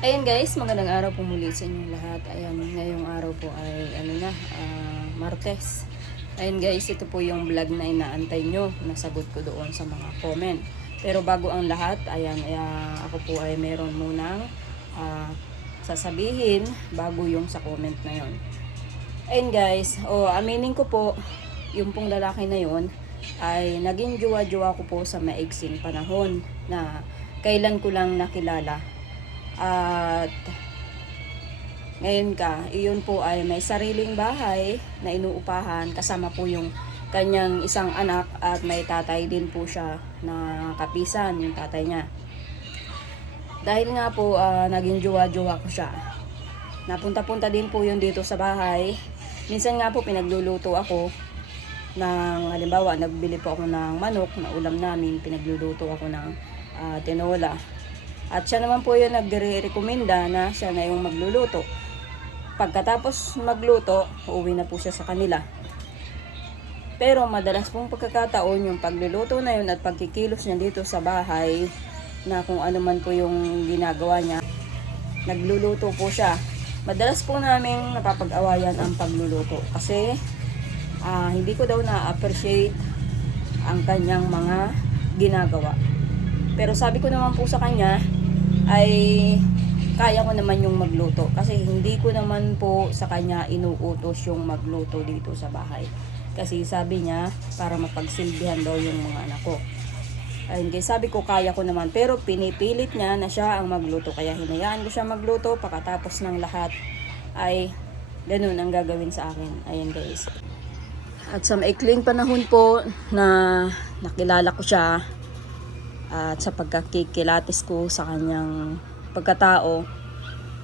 Ayan guys, magandang araw po muli sa inyong lahat. Ayan, ngayong araw po ay Martes. Ayan guys, ito po yung vlog na inaantay nyo. Nasagot ko doon sa mga comment. Pero bago ang lahat, ayan, ako po ay meron munang sasabihin bago yung sa comment na yon. Ayan guys, aminin ko po, yung pong lalaki na yon ay naging jowa-jowa ko po sa maigsing panahon na kailan ko lang nakilala. At ngayon iyon po ay may sariling bahay na inuupahan, kasama po yung kanyang isang anak at may tatay din po siya na kapisan, yung tatay niya. Dahil nga po naging jowa-jowa ko siya. Napunta-punta din po yun dito sa bahay. Minsan nga po pinagluluto ako ng, halimbawa nagbili po ako ng manok na ulam namin, pinagluluto ako ng tinola. At siya naman po yung nagre-rekomenda na siya na yung magluluto. Pagkatapos magluto, uuwi na po siya sa kanila. Pero madalas pong pagkakataon yung pagluluto na yun at pagkikilos niya dito sa bahay, na kung ano man po yung ginagawa niya, nagluluto po siya. Madalas po namin napapag-awayan ang pagluluto kasi hindi ko daw na-appreciate ang kanyang mga ginagawa. Pero sabi ko naman po sa kanya ay kaya ko naman yung magluto kasi hindi ko naman po sa kanya inuutos yung magluto dito sa bahay. Kasi sabi niya para mapagsilbihan daw yung mga anak ko. Ayun guys, sabi ko kaya ko naman, pero pinipilit niya na siya ang magluto. Kaya hinayaan ko siya magluto, pagkatapos ng lahat ay ganun ang gagawin sa akin. Ayun guys. At sa maikling panahon po na nakilala ko siya, at sa pagkakikilatis ko sa kanyang pagkatao,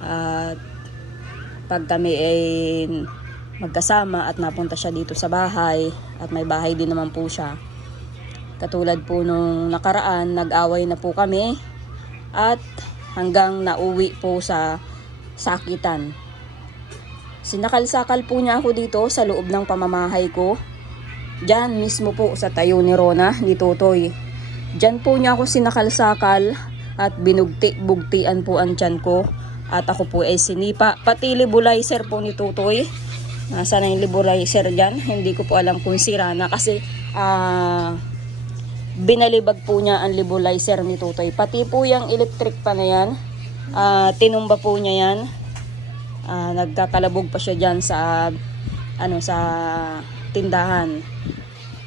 at pag kami ay magkasama at napunta siya dito sa bahay at may bahay din naman po siya, katulad po nung nakaraan, nag-away na po kami at hanggang nauwi po sa sakitan. Sinakal-sakal po niya ako dito sa loob ng pamamahay ko, dyan mismo po sa tayo ni Rona, ni Totoy. Diyan po niya ako sinakal-sakal at binugti-bugtian po ang tiyan ko. At ako po ay sinipa. Pati libulizer po ni Tutoy. Nasa na yung libulizer dyan? Hindi ko po alam kung sira na kasi binalibag po niya ang libulizer ni Tutoy. Pati po yung electric pa na yan, tinumba po niya yan. Nagkakalabog pa siya dyan sa sa tindahan.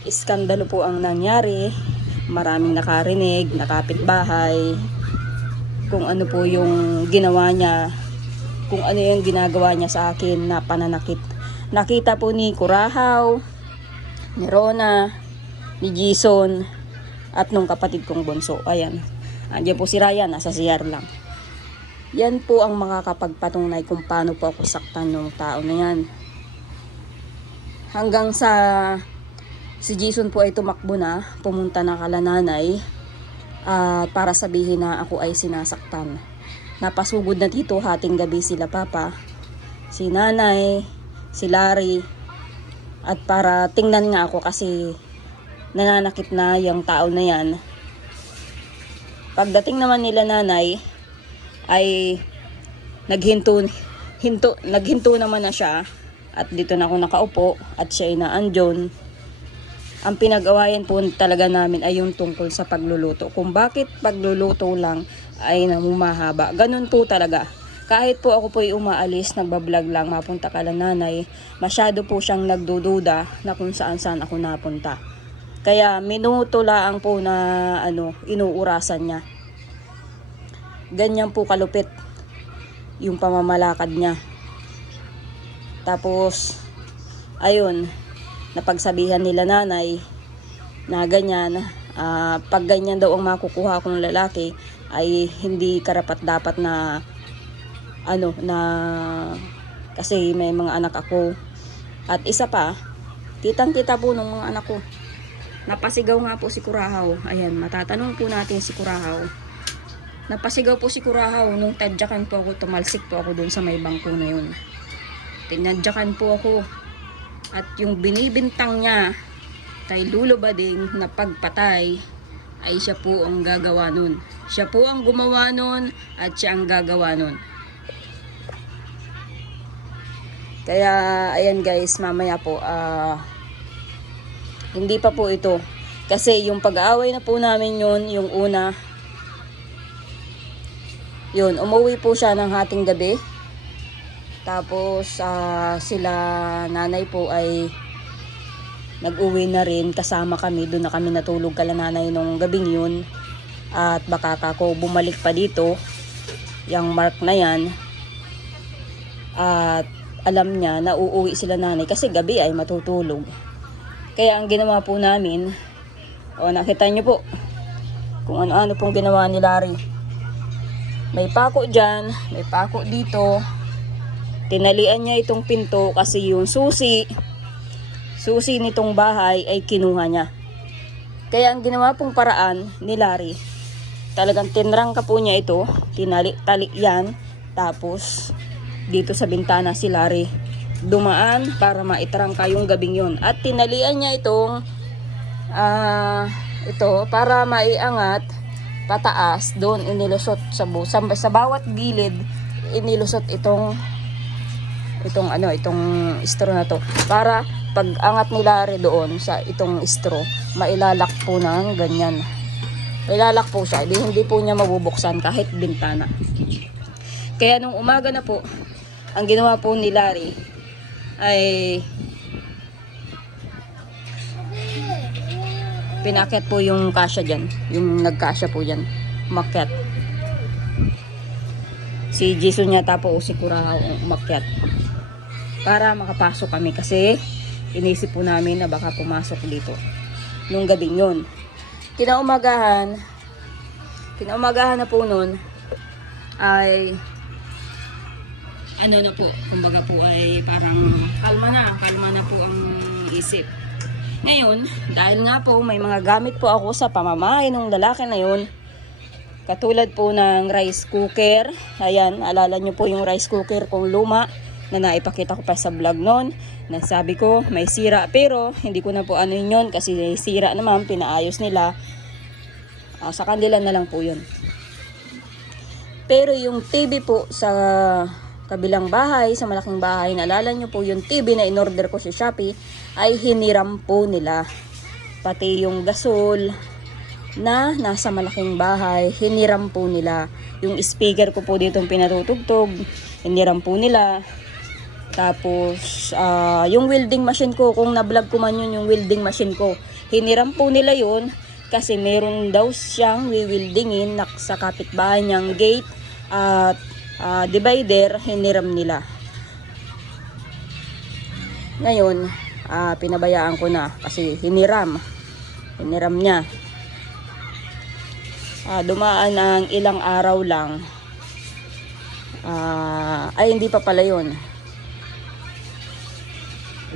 Iskandalo po ang nangyari. Maraming nakarinig, nakapitbahay, kung ano po yung ginawa niya, kung ano yung ginagawa niya sa akin na pananakit. Nakita po ni Kurahaw, ni Rona, ni Jason, at nung kapatid kong bunso. Ayan, andiyan po si Ryan, nasa CR lang. Yan po ang makakapagpatunay kung paano po ako saktan ng tao na yan. Hanggang sa si Jason po ay tumakbo na, pumunta na kala nanay para sabihin na ako ay sinasaktan. Napasugod na dito, hating gabi sila papa, si nanay, si Larry, at para tingnan nga ako kasi nananakit na yung tao na yan. Pagdating naman nila nanay ay naghinto naman na siya at dito na ako nakaupo at siya ay naandyon. Ang pinag-awayan po talaga namin ay yung tungkol sa pagluluto. Kung bakit pagluluto lang ay namumahaba. Ganun po talaga. Kahit po ako po ay umaalis, nagbablog lang, mapunta ka lang nanay, masyado po siyang nagdududa na kung saan ako napunta. Kaya minuto lang po na inuurasan niya. Ganyan po kalupit yung pamamalakad niya. Tapos, ayun, napagsabihan nila nanay na ganyan, pag ganyan daw ang makukuha kong lalaki ay hindi karapat dapat na kasi may mga anak ako. At isa pa, kitang-kita po ng mga anak ko. Napasigaw nga po si Kurahaw. Ayan, matatanong po natin si Kurahaw. Napasigaw po si Kurahaw nung tadyakan po ako, tumalsik po ako doon sa may bangko na yun. Tinadyakan po ako. At yung binibintang niya kay Lulo Bading na pagpatay ay siya po ang gagawa nun. Siya po ang gumawa nun at siya ang gagawa nun. Kaya ayan guys, mamaya po hindi pa po ito. Kasi yung pag-aaway na po namin yun, yung una, yun, umuwi po siya ng hating gabi. Tapos sila nanay po ay nag-uwi na rin, kasama kami. Doon na kami natulog kala nanay nung gabing yun. At baka ako bumalik pa dito, yung Mark na yan. At alam niya na uuwi sila nanay kasi gabi ay matutulog. Kaya ang ginawa po namin, nakita niyo po kung ano-ano pong ginawa ni Larry. May pako dyan, may pako dito. Tinalian niya itong pinto kasi yung susi nitong bahay ay kinuha niya. Kaya ang ginawa pong paraan ni Larry, talagang tinrangka po niya ito, tali yan, tapos dito sa bintana si Larry dumaan para maitrangka yung gabing yun. At tinalian niya itong ito para maiangat pataas, doon inilusot sa bawat gilid, inilusot itong straw na to para pag angat ni Larry doon sa itong straw, mailalak po ng ganyan. Ilalak po siya, hindi po niya mabubuksan kahit bintana. Kaya nung umaga na po, ang ginawa po ni Larry ay pinakyat po yung kasya dyan, yung nagkasya po dyan, umakyat. Si Jason yata po o si Kurao umakyat para makapasok kami kasi inisip po namin na baka pumasok dito nung gabing yun. Kinaumagahan na po nun ay na po, kumbaga po ay parang kalma na po ang isip. Ngayon, dahil nga po may mga gamit po ako sa pamamahay ng lalaki na yun, katulad po ng rice cooker. Ayan, alala nyo po yung rice cooker kong luma na naipakita ko pa sa vlog noon. Nasabi ko may sira, pero hindi ko na po yun kasi sira naman, pinaayos nila. Sa kanila na lang po yun. Pero yung TV po sa kabilang bahay, sa malaking bahay, naalala nyo po yung TV na in-order ko sa Shopee, ay hiniram po nila. Pati yung gasol na nasa malaking bahay, hiniram po nila. Yung speaker ko po dito pinatutugtog, hiniram po nila. Tapos yung welding machine ko, kung na-vlog ko man yun, yung welding machine ko, hiniram po nila yun kasi meron daw siyang wiwildingin sa kapitbahay niyang gate at divider, hiniram nila. Ngayon, pinabayaan ko na kasi hiniram niya. Dumaan ng ilang araw lang, ay hindi pa pala yun,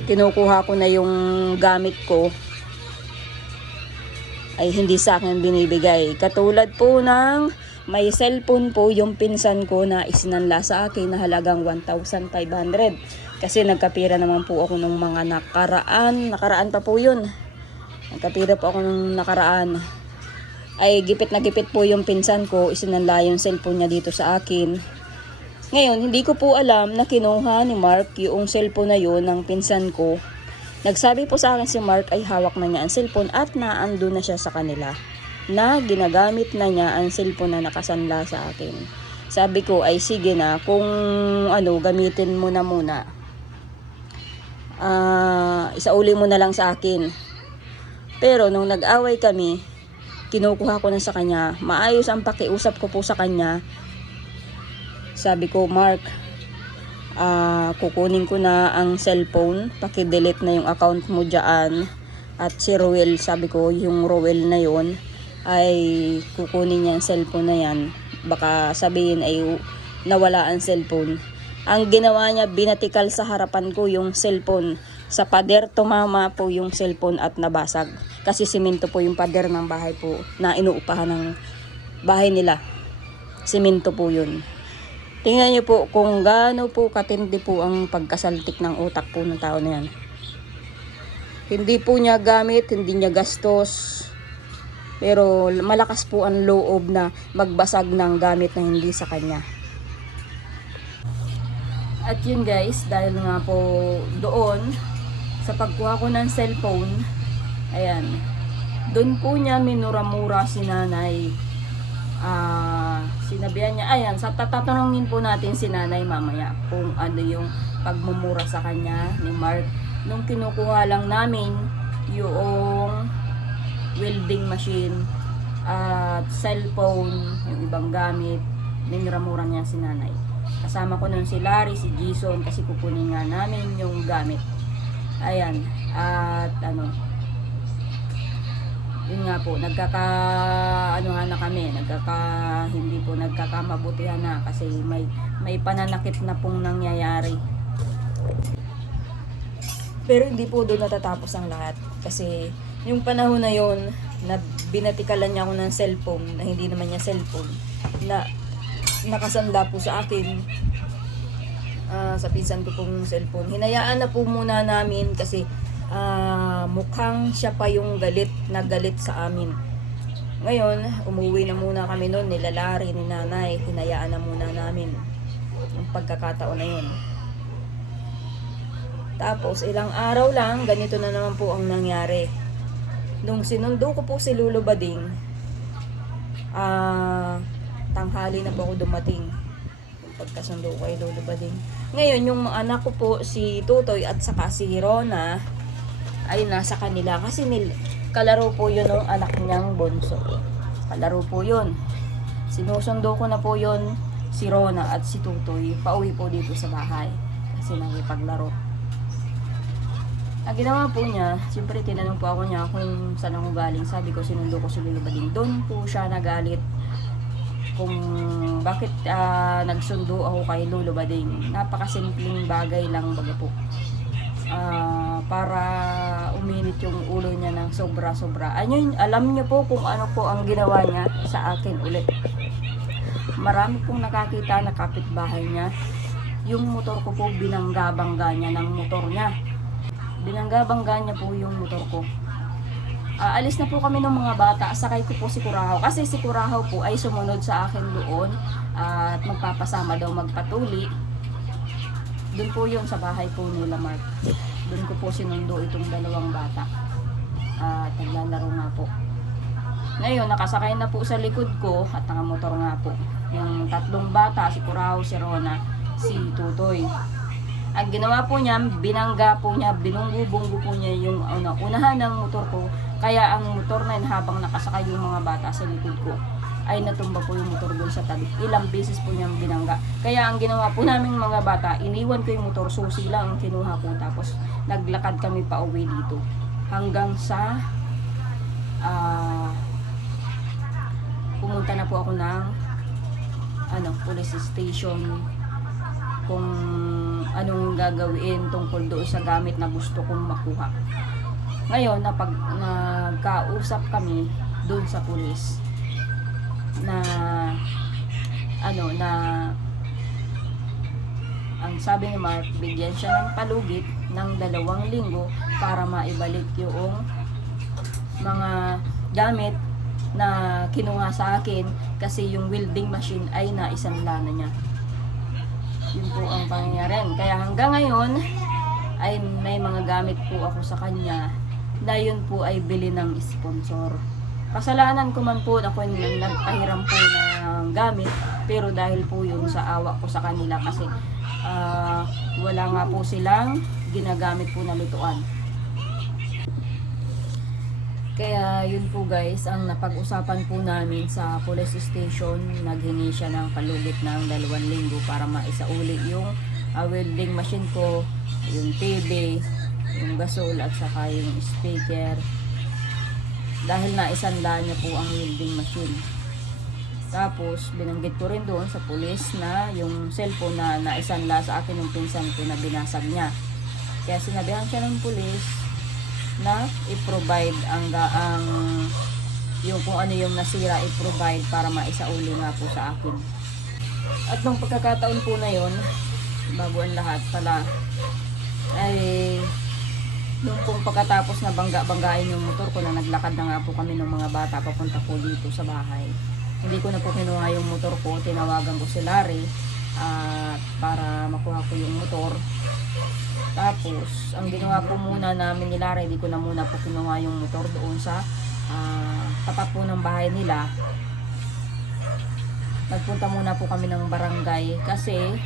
kinukuha ko na yung gamit ko, ay hindi sa akin binibigay. Katulad po ng may cellphone po yung pinsan ko na isinanla sa akin na halagang 1,500. Kasi nagkapira naman po ako nung mga nakaraan pa po yun. Nagkapira po ako nung nakaraan. Ay gipit na gipit po yung pinsan ko, isinanla yung cellphone niya dito sa akin. Ngayon, hindi ko po alam na kinuha ni Mark yung cellphone na yun ng pinsan ko. Nagsabi po sa akin si Mark ay hawak na niya ang cellphone at naando na siya sa kanila, na ginagamit na niya ang cellphone na nakasanla sa akin. Sabi ko ay sige na, kung gamitin mo na muna. Isauli mo na lang sa akin. Pero nung nag-away kami, kinukuha ko na sa kanya. Maayos ang pakiusap ko po sa kanya. Sabi ko, Mark, kukunin ko na ang cellphone, paki-delete na yung account mo dyan. At si Roel, sabi ko, yung Roel na yon ay kukunin niya ang cellphone na yan. Baka sabihin ay nawala ang cellphone. Ang ginawa niya, binatikal sa harapan ko yung cellphone. Sa pader tumama po yung cellphone at nabasag. Kasi simento po yung pader ng bahay po na inuupahan ng bahay nila. Simento po yun. Tingnan niyo po kung gaano po katindi po ang pagkasaltik ng utak po ng tao na yan. Hindi po niya gamit, hindi niya gastos. Pero malakas po ang loob na magbasag ng gamit na hindi sa kanya. At yun guys, dahil nga po doon, sa pagkuha ko ng cellphone, ayan, doon po niya minura-mura si nanay. Sinabihan niya, ayan, tatanungin po natin si nanay mamaya kung ano yung pagmumura sa kanya ni Mark. Nung kinukuha lang namin yung welding machine at cellphone, yung ibang gamit, minura-mura niya si nanay. Kasama ko nun si Larry, si Jason, kasi kukunin nga namin yung gamit. Ayan, at ano, yun nga po, nagkaka-anuhan na kami, hindi po nagkakamabutihan na kasi may pananakit na pong nangyayari. Pero hindi po doon natatapos ang lahat kasi yung panahon na yon na binatikalan niya ako ng cellphone na hindi naman niya cellphone na nakasanda po sa akin, sa pinsan ko pong cellphone. Hinayaan na po muna namin kasi mukhang siya pa yung galit sa amin. Ngayon, umuwi na muna kami noon, nilalari ni nanay, hinayaan na muna namin yung pagkakataon na yun. Tapos ilang araw lang, ganito na naman po ang nangyari. Nung sinundo ko po si Lolo Bading, tanghali na po ako dumating. Pagkasundo ko kay Lolo Bading. Ngayon, yung anak ko po, si Tutoy at saka si Rona, ay nasa kanila. Kasi kalaro po yun ng anak niyang bunso. Kalaro po yun. Sinusundo ko na po yun si Rona at si Tutoy. Pauwi po dito sa bahay. Kasi nakipaglaro. Ang ginawa po niya, siyempre tinanong po ako niya kung saan ako galing. Sabi ko, sinundo ko si Lolo Bading. Doon po siya nagalit kung bakit nagsundo ako kay Lolo Bading. Napakasimpleng bagay lang baga po. Para uminit yung ulo niya ng sobra-sobra. Alam niyo po kung ano po ang ginawa niya sa akin ulit. Marami pong nakakita na kapitbahay niya. Yung motor ko po, binangga-bangga niya ng motor niya. Binangga-bangga niya po yung motor ko. Alis na po kami ng mga bata. Sakay ko po si Kurahaw. Kasi si Kurahaw po ay sumunod sa akin doon at magpapasama daw magpatuli. Doon po yun sa bahay po nila Mark. Doon ko po sinundo itong dalawang bata. At naglalaro nga po. Ngayon, nakasakay na po sa likod ko at nakamotor nga po. Yung tatlong bata, si Kurahaw, si Rona, si Tutoy. Ang ginawa po niya, binangga po niya, binunggo-bunggo po niya yung unahan ng motor ko. Kaya ang motor na yun, habang nakasakay yung mga bata sa likod ko, ay natumba po yung motor doon sa tabi. Ilang beses po niyang binangga. Kaya ang ginawa po namin mga bata, iniwan ko yung motor, susi lang ang kinuha ko. Tapos naglakad kami pa uwi dito. Hanggang sa pumunta na po ako ng police station kung anong gagawin tungkol doon sa gamit na gusto kong makuha. Ngayon, nagkausap kami doon sa pulis na ang sabi ni Mark, bigyan siya ng palugit ng 2 linggo para maibalik yung mga gamit na kinuha sa akin kasi yung welding machine ay naisanla na niya. Yun po ang pangyayari. Kaya hanggang ngayon ay may mga gamit po ako sa kanya na yun po ay bili ng sponsor. Kasalanan ko man po na ako nagpahiram po ng gamit, pero dahil po yun sa awa ko sa kanila kasi wala nga po silang ginagamit po na lutuan. Kaya yun po guys, ang napag-usapan po namin sa police station, naghingi siya ng palugit ng 2 linggo para maisauli yung welding machine ko, yung TV, yung gasol at saka yung speaker. Dahil naisanla niya po ang welding machine. Tapos binanggit ko rin doon sa police na yung cellphone na naisanla sa akin yung pinsan ko na binasag niya. Kaya sinabihan siya ng police na i-provide ang yung kung ano yung nasira, i-provide para maisauli nga po sa akin. At nung pagkakataon po na yon, bago ang lahat pala, ay Nung pong pagkatapos na banggain yung motor ko, na naglakad na nga po kami ng mga bata papunta po dito sa bahay. Hindi ko na po kinuha yung motor ko, tinawagan ko si Larry para makuha ko yung motor. Tapos, ang ginawa po muna namin ni Larry, hindi ko na muna po kinuha yung motor doon sa tapat po ng bahay nila. Nagpunta muna po kami ng barangay kasi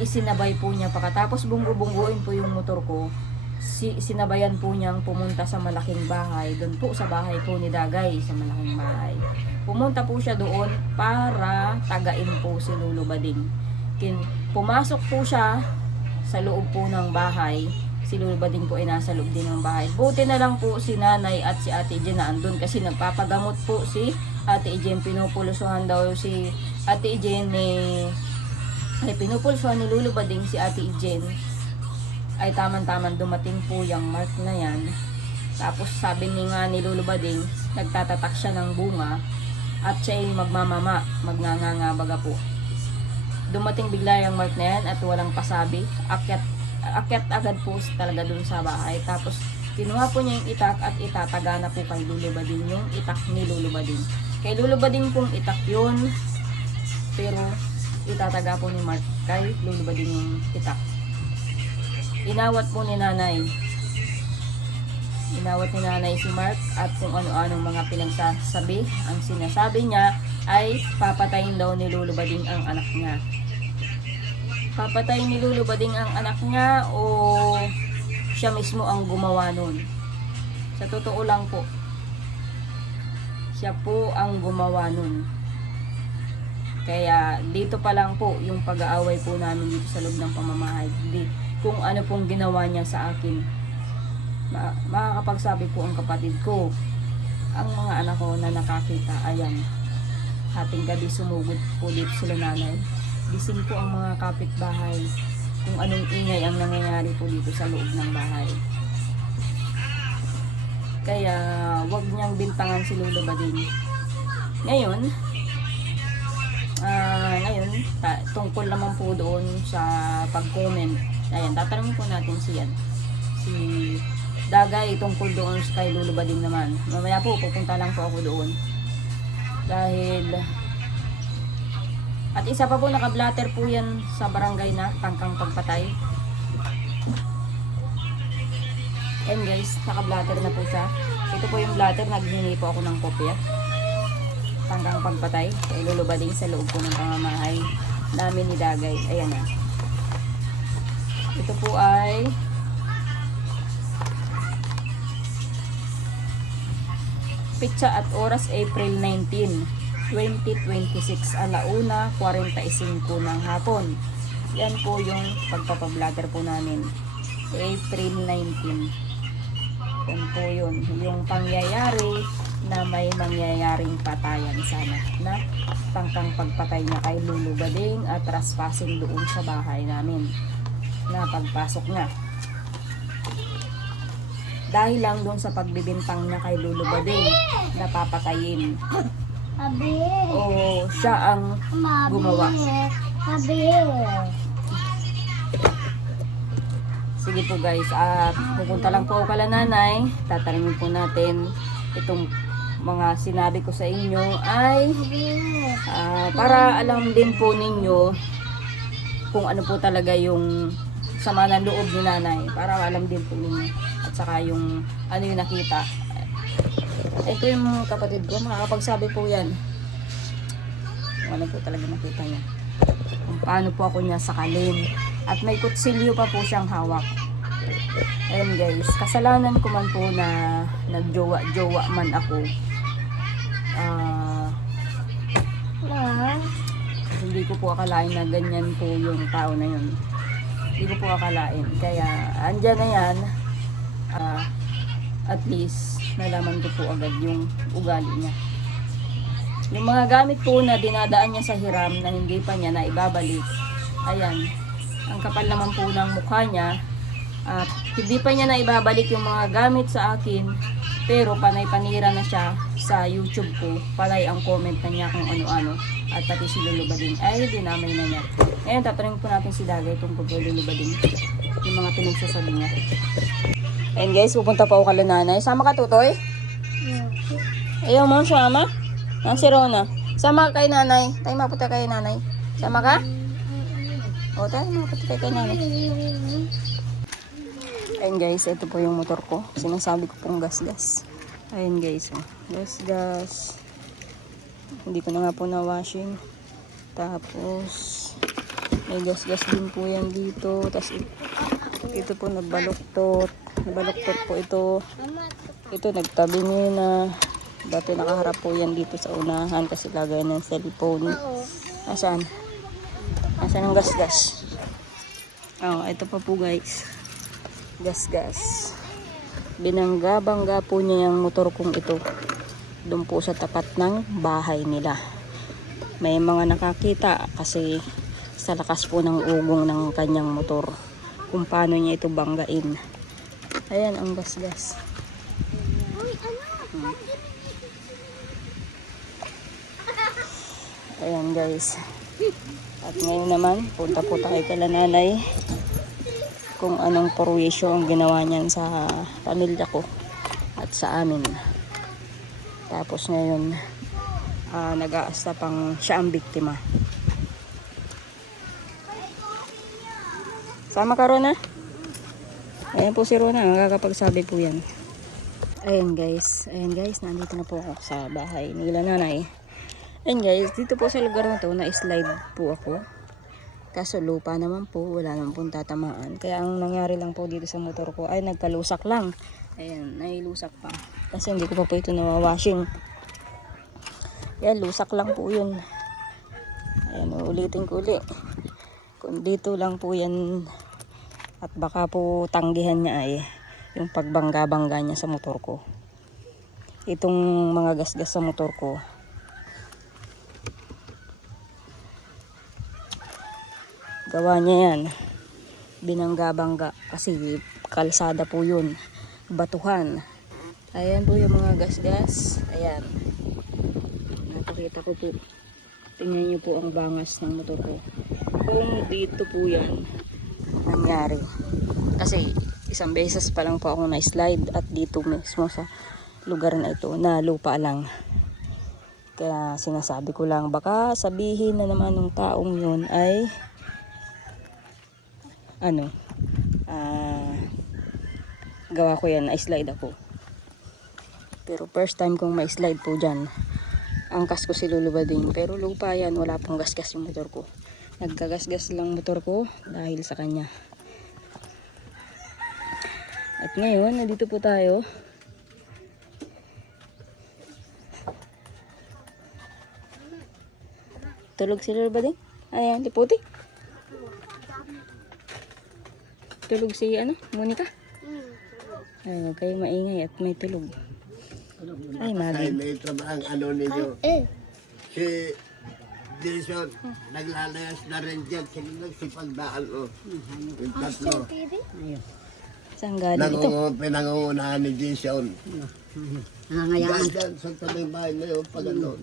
isinabay po niya pagkatapos bunggu-bungguin po yung motor ko. Sinabayan po niyang pumunta sa malaking bahay, doon po sa bahay po ni Dagay, sa malaking bahay. Pumunta po siya doon para tagain po si Lolo Bading. Pumasok po siya sa loob po ng bahay. Si Lolo Bading po ay nasa loob din ng bahay. Buti na lang po si nanay at si Ate Jen na andun kasi nagpapagamot po si Ate Jen. Pinupulusuhan daw si Ate Jen ay pinupulusuhan ni Lolo Bading si Ate Jen. Ay taman-taman dumating po yung mark na yan. Tapos sabi ni Lolo Bading, nagtatatak siya ng bunga at siya ay magmamama, magngangabaga po. Dumating bigla yung mark na yan at walang pasabi. Akyat agad po talaga dun sa bahay. Tapos kinuha po niya yung itak at itataga na po kay Lolo Bading yung itak ni Lolo Bading. Kay Lolo Bading pong itak yun, pero itataga po ni Mark kay Lolo Bading yung itak. Inawat po ni nanay. Inawat ni nanay si Mark at kung ano-anong mga pinagsasabi. Ang sinasabi niya ay papatayin daw ni Lolo Bading ang anak niya. Papatayin ni Lolo Bading ang anak niya o siya mismo ang gumawa nun? Sa totoo lang po, siya po ang gumawa nun. Kaya dito pa lang po yung pag-aaway po namin dito sa loob ng pamamahay. Kung ano pong ginawa niya sa akin. Makakapagsabi po ang kapatid ko. Ang mga anak ko na nakakita, ayan. Hating gabi sumugod po dito sila nanay. Gising po ang mga kapitbahay kung anong ingay ang nangyayari po dito sa loob ng bahay. Kaya wag niyang bintangan si Lolo Bading. Ngayon, tungkol naman po doon sa pag-comment. Ayan, tatanungin po natin si Dagay tungkol doon kay Lolo Bading naman. Mamaya po, pupunta lang po ako doon. Dahil, at isa pa po, naka-blatter po yan sa barangay na tangkang pagpatay. And guys, naka-blatter na po siya. Ito po yung blatter, naghingi po ako ng kopya. Tangkang pagpatay kay Lolo Bading sa loob po ng pamamahay namin ni Dagay. Ayan na. Ito po ay pitsa at oras April 19, 2026, 1:45 ng hapon. Yan po yung pagpapablatter po namin. April 19. Yan po yun. Yung pangyayari na may mangyayaring patayan sana na tangkang pagpatay niya kay Lolo Bading at trespassing doon sa bahay namin na pagpasok niya. Dahil lang doon sa pagbibintang niya kay Lolo Bading na papatayin. O siya ang gumawa. Sige po guys, pupunta lang po ako kala nanay. Tatanungin po natin itong mga sinabi ko sa inyo ay para alam din po ninyo kung ano po talaga yung sama ng loob ni nanay, para alam din po ninyo at saka yung ano yung nakita. Ito yung mga kapatid ko, makakapagsabi po yan kung ano po talaga nakita niya, kung paano po ako niya sakalin, at may kutsilyo pa po siyang hawak. Ayun guys, kasalanan ko man po na nagjowa-jowa man ako. Hindi ko po akalain na ganyan po yung tao na yun. Hindi ko po akalain. Kaya andyan na yan. At least nalaman ko po agad yung ugali niya. Yung mga gamit po na dinadaan niya sa hiram na hindi pa niya na ibabalik. Ayan. Ang kapal naman po ng mukha niya. At hindi pa niya na ibabalik yung mga gamit sa akin. Pero panay-panira na siya sa YouTube ko. Panay ang comment na niya kung ano-ano. At pati si Lolo Bading ay dinamay na niya. Ngayon tatanungin po natin si Dagay tungkol kay Lolo Bading. Yung mga pinagsasabi niya. Ayun guys, pupunta pa ako kala nanay. Sama ka, Tutoy? Ayaw mo, sama? Si Rona. Sama ka kay nanay. Tayo mapunta kay nanay. Sama ka? O, tayo mapunta kay nanay. Ayun guys, ito po yung motor ko. Sinasabi ko pong gas-gas. Ayun guys, oh. Gas-gas. Hindi ko na nga po na-washing. Tapos, may gas-gas din po yan dito. Tapos, ito po nagbaluktot. Nagbaluktot po ito. Ito, nagtabi niya na. Dati nakaharap po yan dito sa unahan kasi lagay ng cellphone. Asan? Asan ang gas-gas? Oh, ito pa po guys. Gas-gas. Binangga-bangga po niya yung motor kong ito. Doon po sa tapat ng bahay nila. May mga nakakita kasi sa lakas po ng ugong ng kanyang motor. Kung paano niya ito banggain. Ayan ang gas-gas. Ayan guys. At ngayon naman, punta po tayo kay nanay. Kung anong porwisyo ang ginawa niyan sa pamilya ko at sa amin. Tapos ngayon, nag-aasta pang siya ang biktima. Sama ka, Rona? Ayan po si Rona, makakapagsabi po yan. Ayan guys, nandito na po ako sa bahay nila nanay. Ayan guys, dito po sa lugar na to, na-slide po ako. Kaso lupa naman po, wala naman pong tatamaan. Kaya ang nangyari lang po dito sa motor ko ay nagkalusak lang. Ayan, nailusak pa. Kasi hindi ko pa po ito nawawashing. Ayan, lusak lang po yun. Ayan, ulitin ko ulit. Kung dito lang po yan at baka po tanggihan niya ay yung pagbangga-bangga niya sa motor ko. Itong mga gas-gas sa motor ko. Gawa niya yan. Binangga-bangga. Kasi kalsada po yun. Batuhan. Ayan po yung mga gas-gas. Ayan. Napakita ko po. Tingnan niyo po ang bangas ng motor ko. Kung dito po yan nangyari. Kasi isang beses pa lang po ako na-slide at dito mismo sa lugar na ito na lupa lang. Kaya sinasabi ko lang baka sabihin na naman ng taong yun ay gawa ko yan, na-slide ako. Pero first time kong ma-slide po dyan. Angkas ko si lulubading. Pero lupa yan, wala pong gas-gas yung motor ko. Nagkagas-gas lang motor ko dahil sa kanya. At ngayon, nandito po tayo. Tulog si lulubading? Ayan, liputi. Tulog si Monica? Ay, huwag kayo maingay at may tulog. Ay, Ay, magi. may trabaho ang ninyo. Si Jason, naglalayas na rin dyan. Sige nagsipagdaan o. Yung tatlo. Ayun. Saan galing ito? Pinangungunahan ni Jason. Nangangayaan. Dyan sa tabing bahay na yun, pag ano.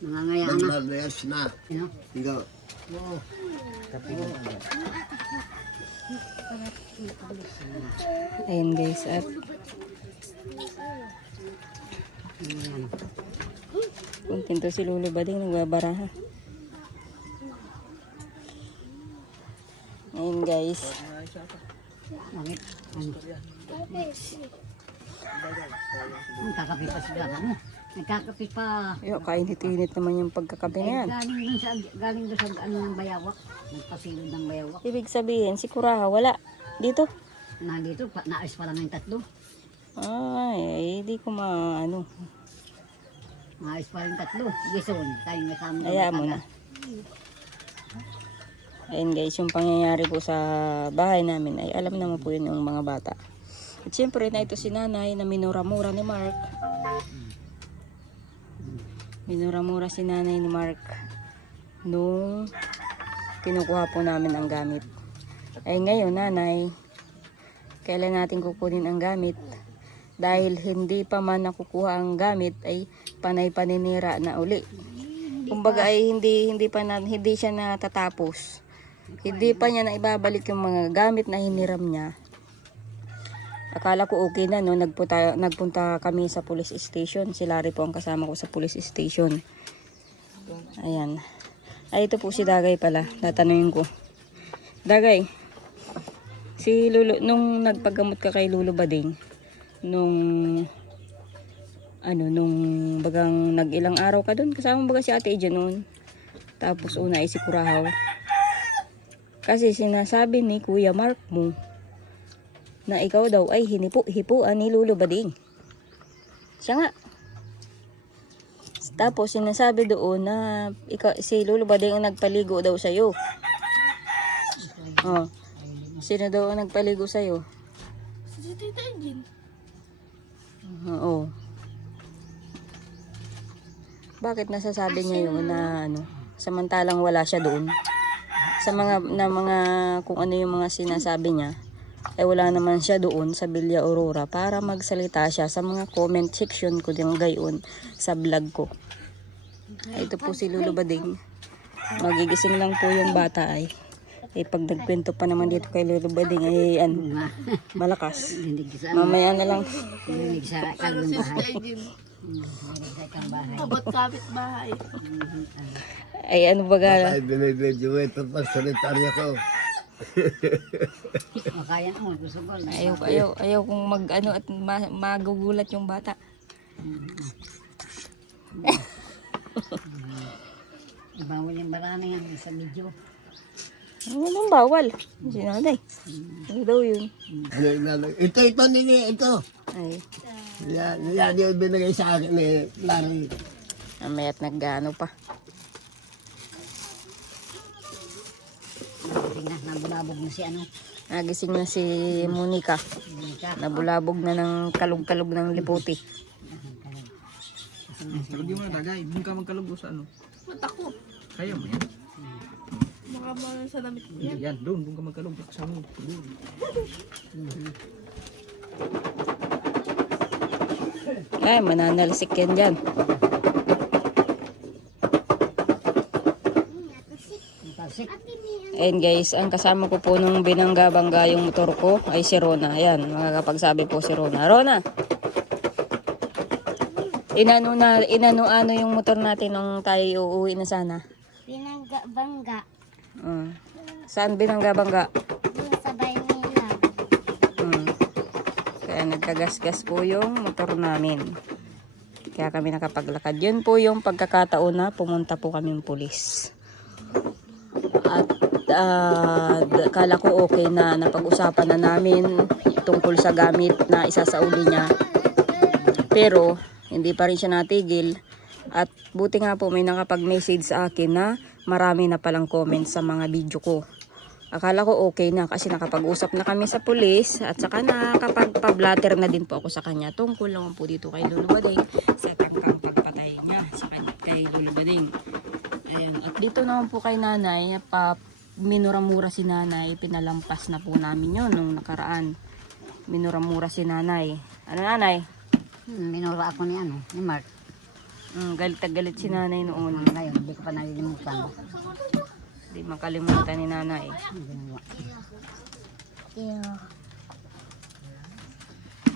Nangangayaan na. Naglalayas na. Ano? Ikaw. Ayun guys, at kontento si Lolo Bading, nagbabaraha. Ayun guys. Bakit? Nagkakape pa sila. Ano? Nagkakape pa. Ayo, kainit-init naman yung pagkakape na yan. Galing doon sa ano ng bayawak. Nagpasilod ng bayawak. Ibig sabihin, si Kuraha wala dito. Nandito, naayos pa lang yung tatlo. Ay, di ko maano. Naayos pa lang yung tatlo. Gison, tayo may kasama. Kaya mo na. Ayun guys, yung pangyayari po sa bahay namin ay alam naman po yun yung mga bata. At syempre na ito si nanay na minura-mura ni Mark. Minura-mura si nanay ni Mark nung kinukuha po namin ang gamit. Ay ngayon nanay, kailan natin kukunin ang gamit? Dahil hindi pa man nakukuha ang gamit ay panay paninira na uli. Kumbaga ay hindi siya natatapos. Hindi pa niya na ibabalik yung mga gamit na hiniram niya. Akala ko okay na, no? Nagpunta kami sa police station. Si Larry po ang kasama ko sa police station. Ayan. Ay, ito po si Dagay pala. Tatanungin ko. Dagay, si Lolo, nung nagpagamot ka kay Lolo Bading, nung bagang nag-ilang araw ka doon, kasama baga si Ate Eja noon. Tapos una ay si Kurahaw. Kasi sinasabi ni Kuya Mark mo, na ikaw daw ay hipuan ni Lolo Bading. Siya nga. Tapos sinasabi doon na si Lolo Bading ang nagpaligo daw sa'yo. Oh. Sino daw ang nagpaligo sa'yo? Si Tita Engine. Oo. Bakit nasasabi niya yun na samantalang wala siya doon? Sa mga kung ano yung mga sinasabi niya, ay wala naman siya doon sa Villa Aurora para magsalita siya sa mga comment section ko din gayon sa vlog ko. Ay, ito po si Lolo Bading. Magigising lang po yung bata ay. Pag nagkwento pa naman dito kay Lolo Bading ay malakas. Mamaya na lang. Narinig sa Pero kalbong si bahay. Tita Engine. Narinig sa kalbong bahay. Kabot kapit bahay. Ay ano baga. Ay, binibidyo ito pag sanitarya ko. Makaya mo, gusto ko. Ayaw kung at magugulat yung bata. Bawal yung barana yan sa video. Ano nang bawal? Sinanay. Ano daw yun? Ito, nini, ito. Ay, Yan yung binigay sa akin ni Larry. mayat nagano pa. Tingnan, nabulabog na si Nagising na si Monica. Monica. Nabulabog na ng kalog-kalog ng liputi. Kalog yung mga Dagay, doon ka magkalog sa Matakot. Kaya mo yan. Baka mga sa damit mo yan. Yan, doon ka magkalog sa mo. Ay, mananalisik yan dyan. Talsik. Ayun guys, ang kasama ko po nung binangga-bangga yung motor ko ay si Rona. Ayan, makakapagsabi po si Rona. Rona! Inano yung motor natin nung tayo uuwi na sana. Binangga-bangga. Saan binangga-bangga? Doon sa Baynila. Kaya nagkagasgas po yung motor namin. Kaya kami nakapaglakad. Yun po yung pagkakataon na pumunta po kaming pulis. At kala ko okay na napag-usapan na namin tungkol sa gamit na isasauli niya. Pero hindi pa rin siya natigil. At buti nga po may nakapag-message sa akin na marami na palang comments sa mga video ko. Akala ko okay na kasi nakapag-usap na kami sa pulis at saka nakapag-blatter na din po ako sa kanya tungkol lang po dito kay Lolo Bading sa tangkang pagpatay niya sa kay Lolo Bading. Ayan. At dito naman po kay nanay, minuramura si nanay, pinalampas na po namin yun nung nakaraan. Minuramura si nanay. Ano nanay? Minura ako ni Mark. Galit na galit si nanay noon. Ngayon, hindi ko pa nalilimutan. Hindi makalimutan ni nanay.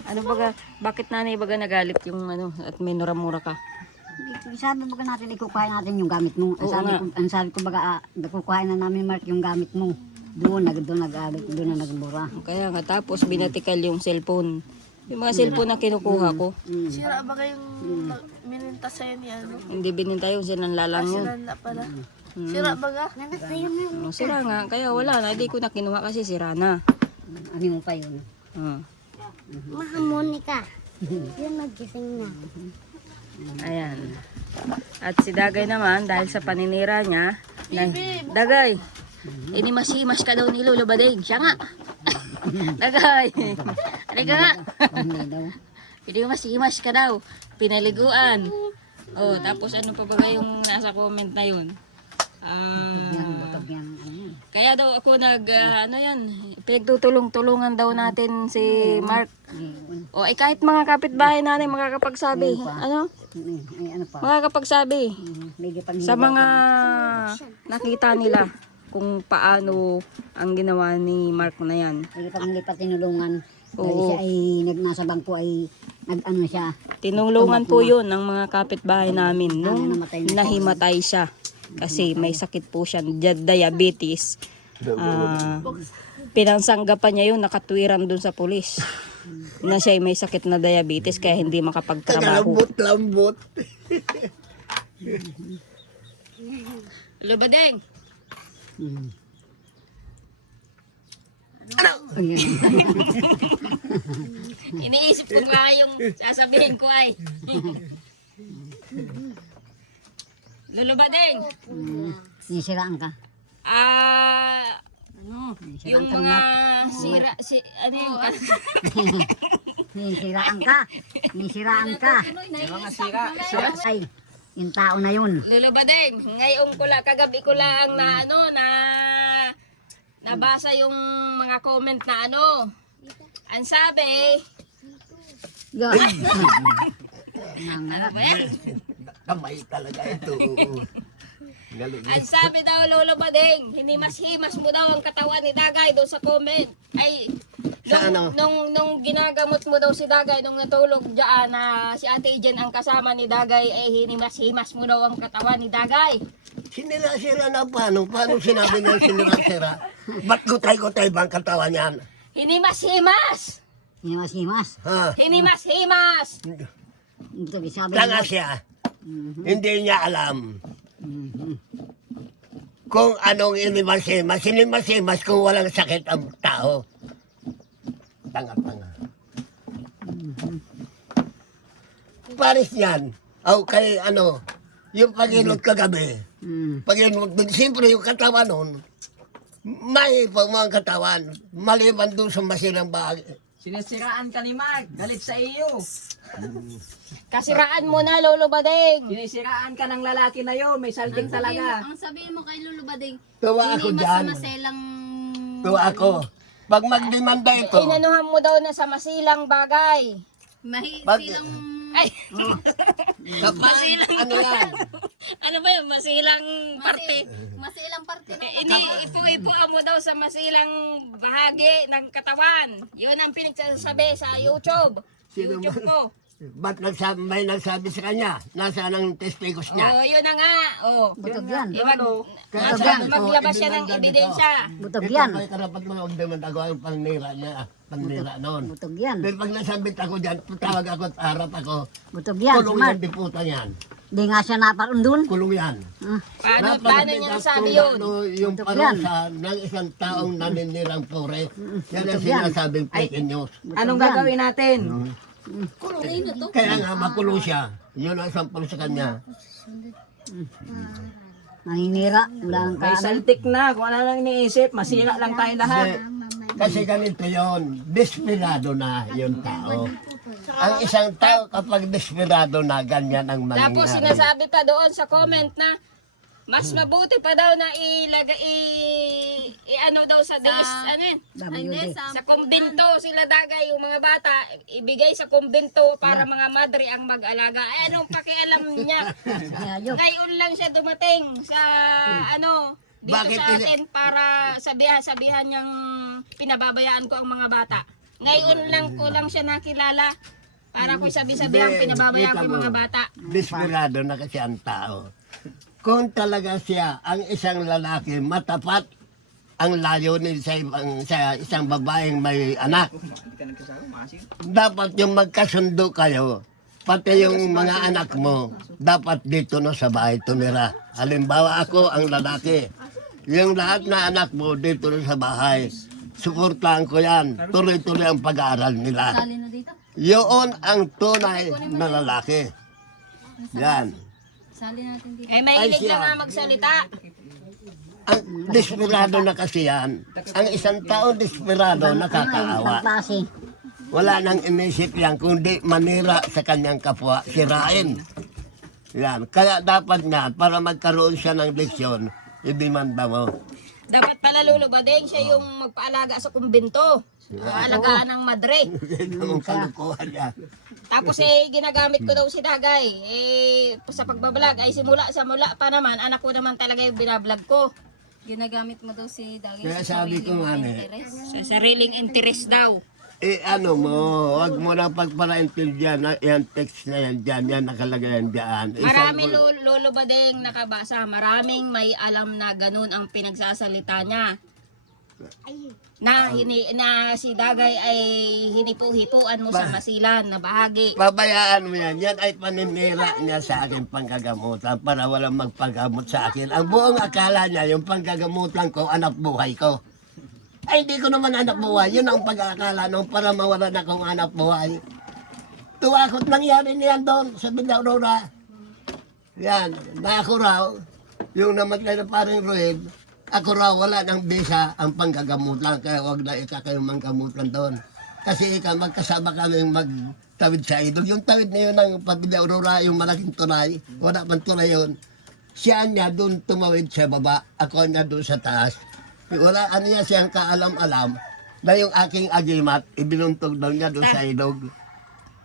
Ano baga, bakit nanay baga nagalit yung at minuramura ka? Sabi baga natin, ikukuhain natin yung gamit mo. Oo nga. Ang sabi ko baga, kukuhain na namin Mark yung gamit mo. Doon na nagbura. Kaya nga tapos binatikal yung cellphone. Yung mga cellphone na kinukuha ko. Sira ba kayong mininta sa'yo ni Hindi bininta yung sinanlalang yun. Sinanda pala. Sira ba ka? Sira nga, kaya wala na. Hindi ko na kinuha kasi sira na. Ano mo pa yun? Mahamonika. Yung nagising na. Ayan. At si Dagay naman, dahil sa paninira niya, Dagay, inimasimas ka daw ni Lolo Bading. Siya nga. Dagay, halika nga. Hindi daw. Inimasimas ka daw. Pinaliguan. Oh, tapos ano pa ba yung nasa comment na yun? Butog yan. Kaya daw ako pinagtutulong-tulungan daw natin si Mark. O kahit mga kapitbahay natin makakapagsabi. Ano? Ay, ano pa? Makakapagsabi Medyo sa mga nakita nila kung paano ang ginawa ni Mark na yan. Hindi pa tinulungan. Dahil Oo. siya ay nasa bangko ay nag-ano siya. Tinulungan po yun ng mga kapitbahay namin nung namatay na siya. nahimatay siya. Kasi may sakit po siya, diabetes. Pinansanggapan niya yun, nakatwiran dun sa pulis. Na siya ay may sakit na diabetes kaya hindi makapagtrabaho. Lambot-lambot. Lubadeng! Ayan. Iniisip ko nga yung sasabihin ko ay. Lulubadeng! Sinisiraan ka. Yung mga sira, ano yung Sinisiraan ka. Sinisiraan ka. Mga sira. Ay, yung tao na yun. Lulubadeng, ngayon ko lang, kagabi ko lang na nabasa yung mga comment na ang sabi, Yun. ano ba yan? Kamay talaga ito. Oo. Galing. Ang sabi daw, Lolo Bading, hinimas-himas mo daw ang katawan ni Dagay doon sa comment. Ay, Sa ano? nung ginagamot mo daw si Dagay, nung natulog dyan na si Ate Jen ang kasama ni Dagay, ay hinimas-himas mo daw ang katawan ni Dagay. Sinira-sira na paano? Paano sinabi niya sinira-sira? Ba't gutay-gutay ba ang katawan niyan? Hinimas-himas! Himas-himas. Ha? Hinimas-himas! Ito sabi Tanga siya. Hindi niya alam. Kung anong inimasimas, inimasimas kung walang sakit ang tao. Tanga-tanga. Paris yan. O kay yung pag-inod kagabi. Pag-inod, siyempre yung katawan nun, may pang katawan, maliban doon sa masilang bagay. Sinisiraan ka ni Mark. Galit sa iyo. Kasiraan mo na, Lolo Bading! Sinisiraan ka ng lalaki na yon. May salting talaga. Ang sabihin mo kay Lolo Bading, Tuwa ako hindi dyan. maselang... Tuwa ako. Pag magdemanda ito, Inanuhan mo daw na sa masilang bagay. Pag- silang... Ay, kapag ano yan, ano ba yun? Masilang parte. Masilang parte na. Hindi, ipu-ipuan mo daw sa masilang bahagi ng katawan. Yun ang pinagsasabi sa YouTube. Sino YouTube man? ko. Ba't may nagsabi sa kanya? Nasaan ang testigos niya? Oh, yun na nga. Oh. Butog yan. Kaya Sabi, sabi ko, maglabas siya ng idemanda ebidensya. Butog Ito yan. may karapat mga magdemanda ko ang panira niya. Panira noon. Butog yan. Dahil pag nasabit ako dyan, tawag ako at harap ako. Butog yan. Kulong Smart. yan, diputa yan. Di nga siya naparoon dun. Kulong yan. Paano niya nasabi yun? Yung Butog parusa ng isang taong naninirang pore. Yan ang Butog yan. sinasabing fake news. Anong gagawin natin? Kaya nga makulong siya. Yun ang sampal sa kanya. Naninira. Wala ang May kaano. saltik na. Kung ano lang iniisip, masira lang tayo lahat. Kasi ganito yon, desperado na yung tao. Ang isang tao kapag desperado na, ganyan ang Tapos mangyayari. sinasabi pa doon sa comment na mas mabuti pa daw na ano daw sa ano yun? WD. Sa kumbento sila Dagay, yung mga bata, ibigay sa kumbento para mga madre ang mag-alaga. Ay, anong pakialam niya? Ayaw. Ngayon lang siya dumating sa dito Bakit sa atin para sabihan niyang pinababayaan ko ang mga bata. Ngayon lang ko lang siya nakilala para ko sabi-sabihan Hindi, pinababayaan ko kita yung mga mo, bata. Desperado na kasi ang tao. Kung talaga siya, ang isang lalaki, matapat ang layunin sa isang babaeng may anak. Hindi ka nagkasama, maasin. Dapat yung magkasundo kayo, pati yung mga anak mo, dapat dito no sa bahay tumira. Halimbawa ako ang lalaki, yung lahat na anak mo dito no sa bahay, suportahan ko yan, tuloy-tuloy ang pag-aaral nila. Sali na dito. Yun ang tunay na lalaki. Yan. Sali natin dito. Eh, mahilig siya. na nga magsalita. Ang desperado na kasi yan. Ang isang tao desperado, Ibang nakakaawa. klase. Wala nang inisip yan, kundi manira sa kanyang kapwa, sirain. Yan. Kaya dapat nga, para magkaroon siya ng leksyon, idemanda mo. Dapat pala Lolo Badeng siya yung magpaalaga sa kumbento. Alagaan ng madre. Ang kalukuhan niya. Tapos ginagamit ko daw si Dagay. Sa pagbablog ay simula pa naman, anak ko naman talaga yung binablog ko. Ginagamit mo daw si Dagay Kaya sabi ko nga Sa sariling interest daw. ano mo, wag mo na pagparaintindihan na yan, text na yan dyan, yan nakalagay yan dyan. Marami lolo bading nakabasa, maraming may alam na ganun ang pinagsasalita niya. Na si Dagay ay hinipo-hipuan mo sa masilan na bahagi. Pabayaan mo yan, yan ay paninira niya sa akin panggagamutan para walang magpagamot sa akin. Ang buong akala niya, yung panggagamutan ko, anak buhay ko. Ay, hindi ko naman anak buhay. Yun ang pag-aakala nung para mawalan akong anak buhay. Tuwakot nangyari niyan doon sa Villa Aurora. Yan, na ako raw, yung namatay na parang Ruel, ako raw wala ng bisa ang panggagamutan, kaya wag na kayong manggamutan doon. Kasi magkasama kami magtawid sa idol. Yung tawid na yun ng Villa Aurora, yung malaking tunay, wala pang tunay yun. Siya niya doon tumawid sa baba, ako niya doon sa taas. Wala, ano niya siyang kaalam-alam na yung aking agimat, ibinuntog daw niya doon sa ilog.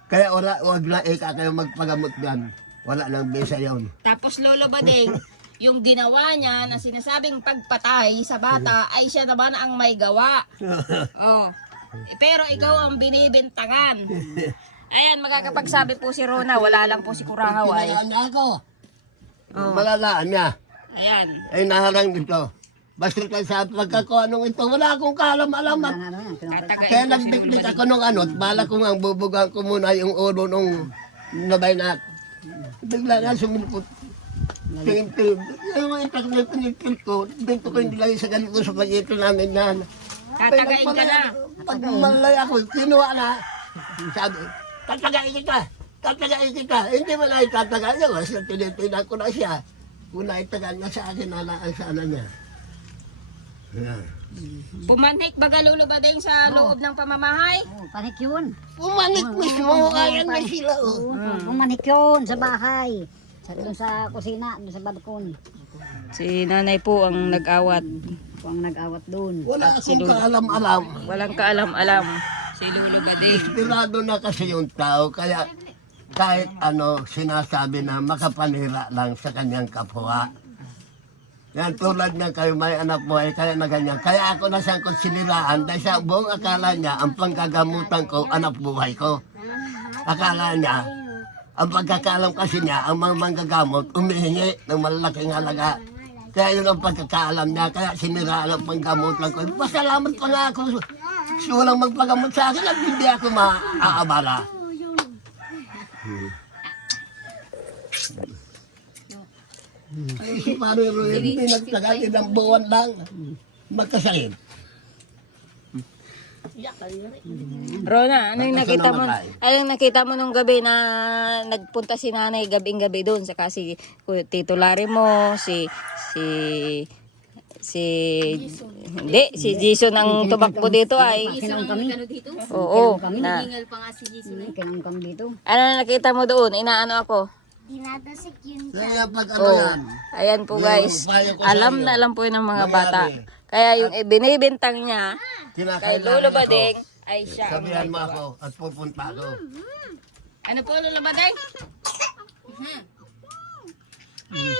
Kaya wag na kayo magpagamot yan. Wala nang bisa yun. Tapos lolo bading, yung ginawa niya na sinasabing pagpatay sa bata ay siya naman ang may gawa. Oh. Pero ikaw ang binibintangan. Ayan, magkakapagsabi po si Rona, wala lang po si Kurangaw ay. Kinalaan niya ako. Malalaan niya. Ayan. Ay naharang dito. Basta kayo sa pagkakuanong ito, wala akong kaalam-alaman. Ano yan, Tatagain Kaya po si nagdikdik Lolo ako nung ano, bala ko nga bubugan ko muna yung ulo nung nabaynat. Bigla nga sumilpot. Tingin-tingin. Yung mga itak na pinipil ko, dito ko hindi lang sa ganito sa pag-ito namin yan. Tatagain ka na. Pag malay ako, kinuha na. Sabi, tatagain kita. Tatagain kita. Hindi mo na itatagain niya. Kasi tinitingnan ko na siya. Kung naitagaan niya sa akin, nalaan sa ano niya. Yan. Pumanik baga lolo bading sa loob ng pamamahay. Oh, panik yun. Pumanik mismo, ayan na sila. Oh. Pumanik yun sa bahay. Doon sa kusina, doon sa balkon. Si nanay po ang nag-awat. Kung ang nag-awat doon. Wala akong kaalam-alam. Walang kaalam-alam. Si Lolo Bading. Inspirado na kasi yung tao, kaya kahit ano sinasabi na makapanira lang sa kanyang kapwa. Yan tulad nga kayo may anak mo ay kaya na ganyan. Kaya ako na siyang konsiniraan dahil sa buong akala niya ang panggagamutan ko, anak buhay ko. Akala niya, ang pagkakaalam kasi niya, ang mga manggagamot, umihingi ng malalaking halaga. Kaya yun ang pagkakaalam niya, kaya siniraan ang panggamutan ko. Pasalamat pa nga ako. So, walang magpagamot sa akin at hindi ako maaabala. Ay, si Pare Ruel, hindi nagtagal, ilang buwan lang. Magkasakit. Rona, anong nakita mo? Anong nakita mo nung gabi na nagpunta si nanay gabing-gabi doon saka si Tito Larry mo, si Jason ang tumakbo dito ay. Kinaon kami. Oo. Hingal pa nga si Jason. Kinaon kami dito. Ano nakita mo doon? Inaano ako? Dinadasik yun. Kaya pag ano yan, Ayan po guys. payo ko sa Alam iyo. na alam po yun ng mga Nangyari. bata. Kaya yung ibinibintang niya kay kinakailangan Lolo ako. Bading ay siya ang Sabihan mo may ako at pupunta ako. Ano po Lolo Bading?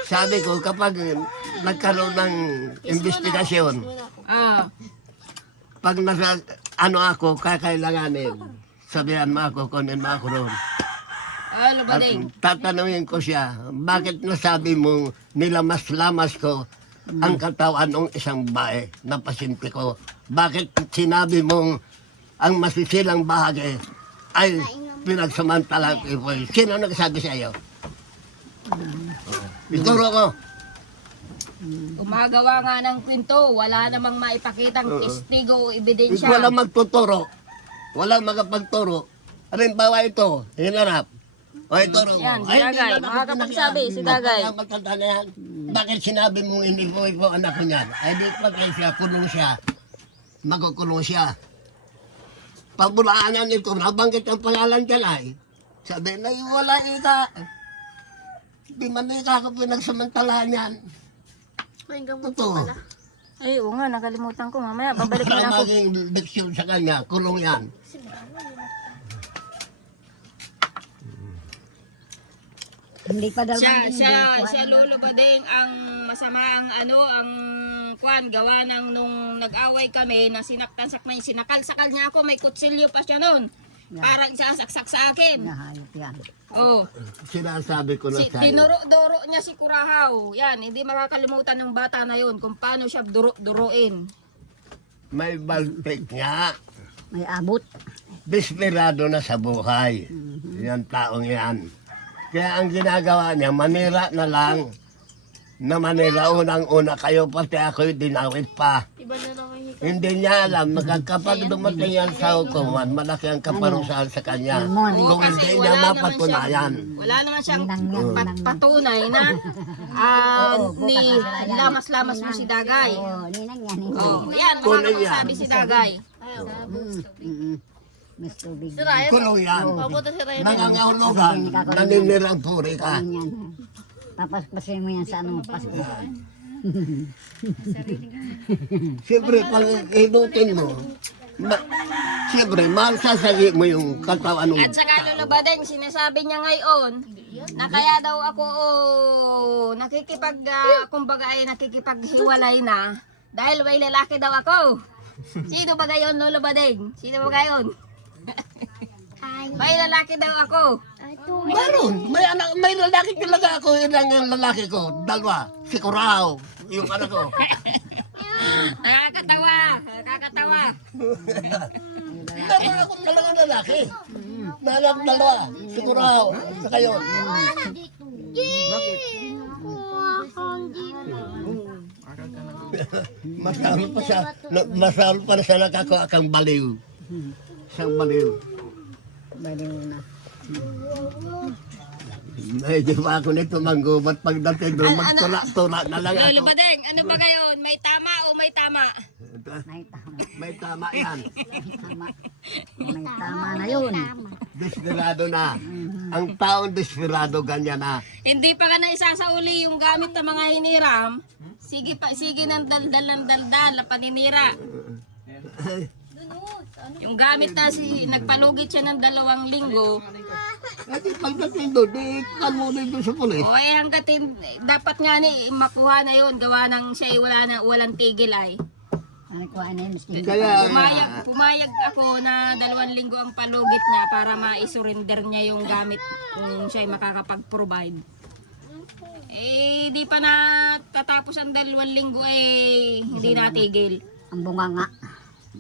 Sabi ko, kapag nagkaroon ng investigasyon, Ah. pag nasa ano ako, kakailanganin, sabihan mo ako, kunin mo ako roon. Lolo At Bading. tatanungin ko siya, bakit nasabi mo nilamas-lamas ko ang katawan ng isang bae na pasyente ko? Bakit sinabi mong ang masisilang bahagi ay pinagsamantalang ko? Sino nagsabi sa iyo? Ituro ko. Gumagawa nga ng kwento, wala namang maipakitang testigo o ebidensya. Walang magtuturo. Walang magpagturo. Halimbawa ito, hinarap. O ituro mo. Yan, si Ay, Dagay. hindi na Makakapagsabi, si Dagay. Magtanda na yan. Bakit sinabi mong hindi ko ikaw anak ko niyan? Ay di patay siya, kulong siya. Magkukulong siya. Pabulaanan ito, nabanggit ang pangalan dyan ay. Sabi na, wala ika. Di man ika ako pinagsamantalahan yan. May gamot Totoo. pala. Ay, oo nga, nakalimutan ko. Mamaya, babalik na Ang ako. maging leksyon sa kanya, kulong yan. Hindi pa daw Siya Lolo Bading ang masama ang ang kwan, gawa ng nung nag-away kami, na sinaktan-saktan, sinakal-sakal niya ako, may kutsilyo pa siya noon. Parang sasaksak sa akin. Nahayop yan. Oh, Sinasabi ko na sa'yo. dinuro-duro niya si Kurahaw. Yan, hindi makakalimutan ng bata na yun kung paano siya duro-duruin. May baltik nga. May abot. Desperado na sa buhay. Yan taong yan. Kaya ang ginagawa niya, manira na lang. Na manira unang-una kayo, pati ako'y dinawit pa. Iba na lang kayo. Hindi niya alam na kapag dumating yan sa hukuman, malaki ang kaparusahan sa kanya. Kung hindi niya mapatunayan. Wala naman siyang Ninang yan. patunay na ni lamas-lamas mo si Dagay. Oo, ninang yan. Oh, yan, Kunin makakapagsabi si Dagay. Mas tubig. Si Ryan. Kulong yan. Papunta si Ryan. Nangangahulugan, naninirang puri ka. Yan. Papaspasin mo yan sa ano, Pasko. Siyempre, pag inutin mo, siyempre, masasagi mo yung katawan mo. At saka Lolo Badeng, sinasabi niya ngayon, na kaya daw ako kumbaga ay nakikipaghiwalay na dahil may lalaki daw ako. Sino ba gayon, Lolo Badeng? Sino ba gayon? May lalaki daw ako. Meron, may lalaki talaga ako, ilang yung lalaki ko, dalawa, si Kurao, yung anak ko. Nakakatawa. Meron ako talaga lalaki. Dalawa, si Kurao, sa kayo. Masahol pa siya nakakuha kang baliw. Isang baliw. Baliw na. Medyo pa ako nito manggubat pagdating doon, magtula-tula na lang Lolo ako. Badeng, ano ba gayon? May tama o may tama? May tama. May tama yan. Tama. May tama na yun. Desperado na. Ang taong desperado ganyan na. Hindi pa ka na isasauli yung gamit ng mga hiniram. Sige ng daldal na paninira. Yung gamit na nagpalugit siya ng 2 linggo. At pagdating doon, di kamunin doon sa pulis. O eh hanggat dapat nga ni makuha na yun. Gawa ng siya walang tigil ay. Ano ko ano yun? Miskin. Kaya, Pumayag ako na 2 linggo ang palugit niya para ma-surrender niya yung gamit kung siya ay makakapag-provide. Eh, di pa na tatapos ang 2 linggo eh, hindi natigil. Ang bunga nga.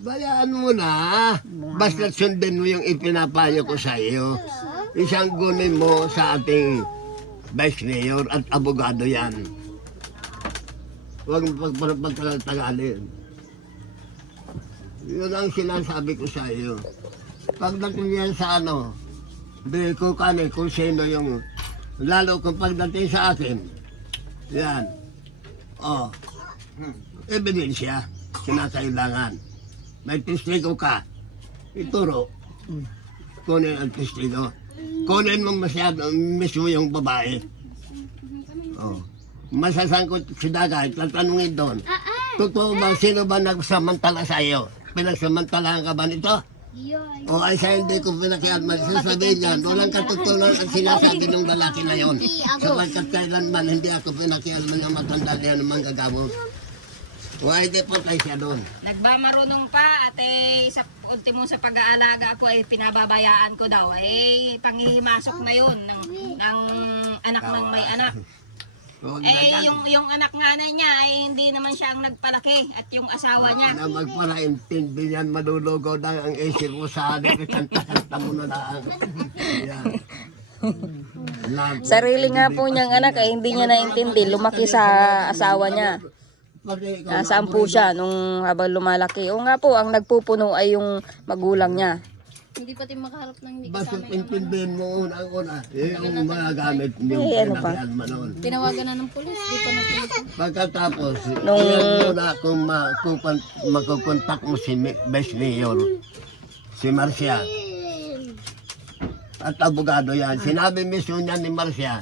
bayaan mo na. Basta sundin mo yung ipinapayo ko sa iyo. Isang gunin mo sa ating vice mayor at abogado yan. Huwag mo pagtagal-tagalin. Yun ang sinasabi ko sa iyo. Pagdating yan sa ano, di ko kanin kung sino yung, lalo kung pagdating sa akin, yan, oh, ebidensya, kinakailangan. May testigo ka, ituro, kunin ang testigo. Kunin mo masyado, mismo yung babae. Oh. Masasangkot si Dagay, tatanungin doon. Totoo ba, sino ba nagsamantala sa iyo? Pinagsamantalahan ka ba nito? O ay siya hindi ko pinakialman. Sasabihin niyan, walang katutunan ang sinasabi ng lalaki na yon. Sapagkat kailanman hindi ako pinakialman ng matanda niya ng manggagamo. O ay di patay siya doon. Nagbamarunong pa at sa ultimo sa pag-aalaga ako ay pinababayaan ko daw. Panghihimasok na yun ng anak ng may anak. Huwag na yan. Yung anak nanay niya ay hindi naman siya ang nagpalaki at yung asawa niya. Na magpalaintindi yan, madulugaw na ang isip mo sa akin. Kanta-kanta mo na lang. Yan. Sarili nga po niyang anak ay hindi niya naintindi. Lumaki sa asawa niya. Nasaan po siya nung habang lumalaki. O nga po, ang nagpupuno ay yung magulang niya. Hindi pati makaharap ng hindi Basta kasama. intindihin mo unang-una. Yung mga gamit, hindi mo ano pa? pinakialman noon. Tinawagan na ng pulis, di pa napulis. Pagkatapos, ilan muna kung makukontak mo si Vice Mayor, si Marcia. At abogado yan. Sinabi mismo niya ni Marcia,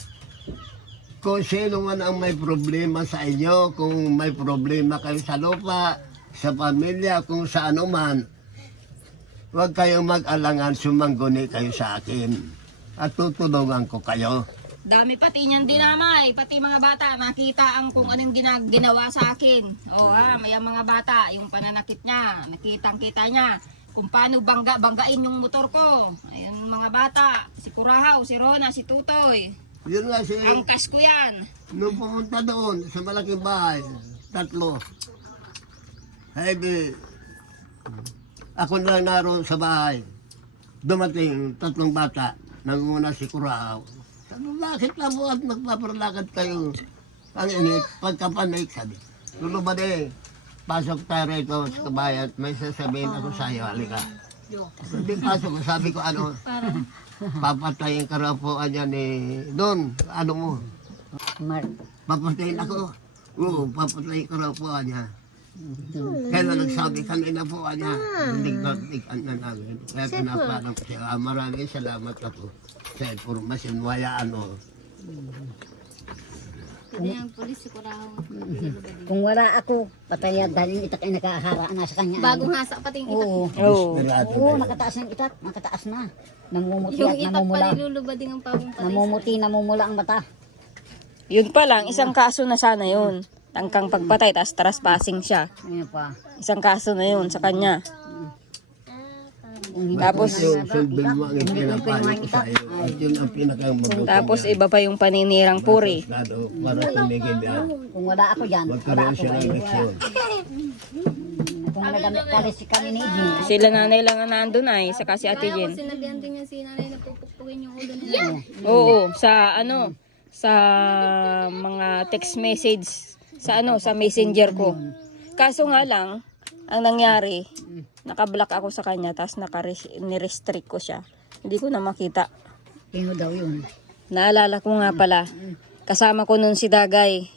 kung sino man ang may problema sa inyo, kung may problema kayo sa lupa, sa pamilya, kung sa ano man, huwag kayong mag-alangan, sumangguni kayo sa akin. At tutulungan ko kayo. Dami pati niyan dinamay, pati mga bata, nakita ang kung anong ginawa sa akin. May mga bata, yung pananakit niya, nakitang-kita niya kung paano banggain yung motor ko. Ayun mga bata, si Kurahaw, si Rona, si Tutoy. Yun nga si, Angkas ko yan. nung pumunta doon sa malaking bahay, 3. Ay, ako na naroon sa bahay. Dumating 3 bata. Nanguna si Kurao. Sabi, bakit na mo at nagpaparlakad kayo? Ang init, pagkapanik, sabi. Lulubad pasok tayo rito sa kabayan. May sasabihin ako sa'yo, halika. Hindi pasok, sabi ko ano, papatayin ka raw po niya ni Don. Ano mo? Mark. Papatayin ako. Oo, papatayin ka raw po niya. Kaya nagsabi kanina po niya, dignan na namin. Kaya pinapalang kasi maraming salamat ako sa informasyon. Wala ano. Pwede ang polis si Kurahaw. Kung wala ako, patay dahil yung itak ay nakaharaan na sa kanya. Bagong hasa pati yung itak. Oo. Desperado Oo, na. nakataas ng itak. Nakataas na. Namumuti Yung at itak pa namumula. nilulubad din ang pagong patay. Namumuti, namumula ang mata. Yun pa lang, isang kaso na sana yun. Tangkang pagpatay, tas trespassing siya. Ano pa? Isang kaso na yun sa kanya. Kung hindi Tapos- ko Yung na- sundin mo ang hindi ko ipinapalit ko itak. sa'yo. At yun ang pinakamabuti. Tapos iba pa yung paninirang puri. Para tumigil yan. Kung wala ako dyan, wala Magkaroon ako siya ng kayo. leksyon. Kung nagamit kalis si kami ni Jim. Sila nanay lang ang nandun ay, saka si Ate Kaya ko Jen. sinabihan din niya si nanay na pupukpukin yung ulo nila. Oo, sa mga text message, sa messenger ko. Kaso nga lang, ang nangyari, nakablock ako sa kanya, tapos nirestrict ko siya. Hindi ko na makita. Sino daw yun? Naalala ko nga pala, kasama ko nun si Dagay.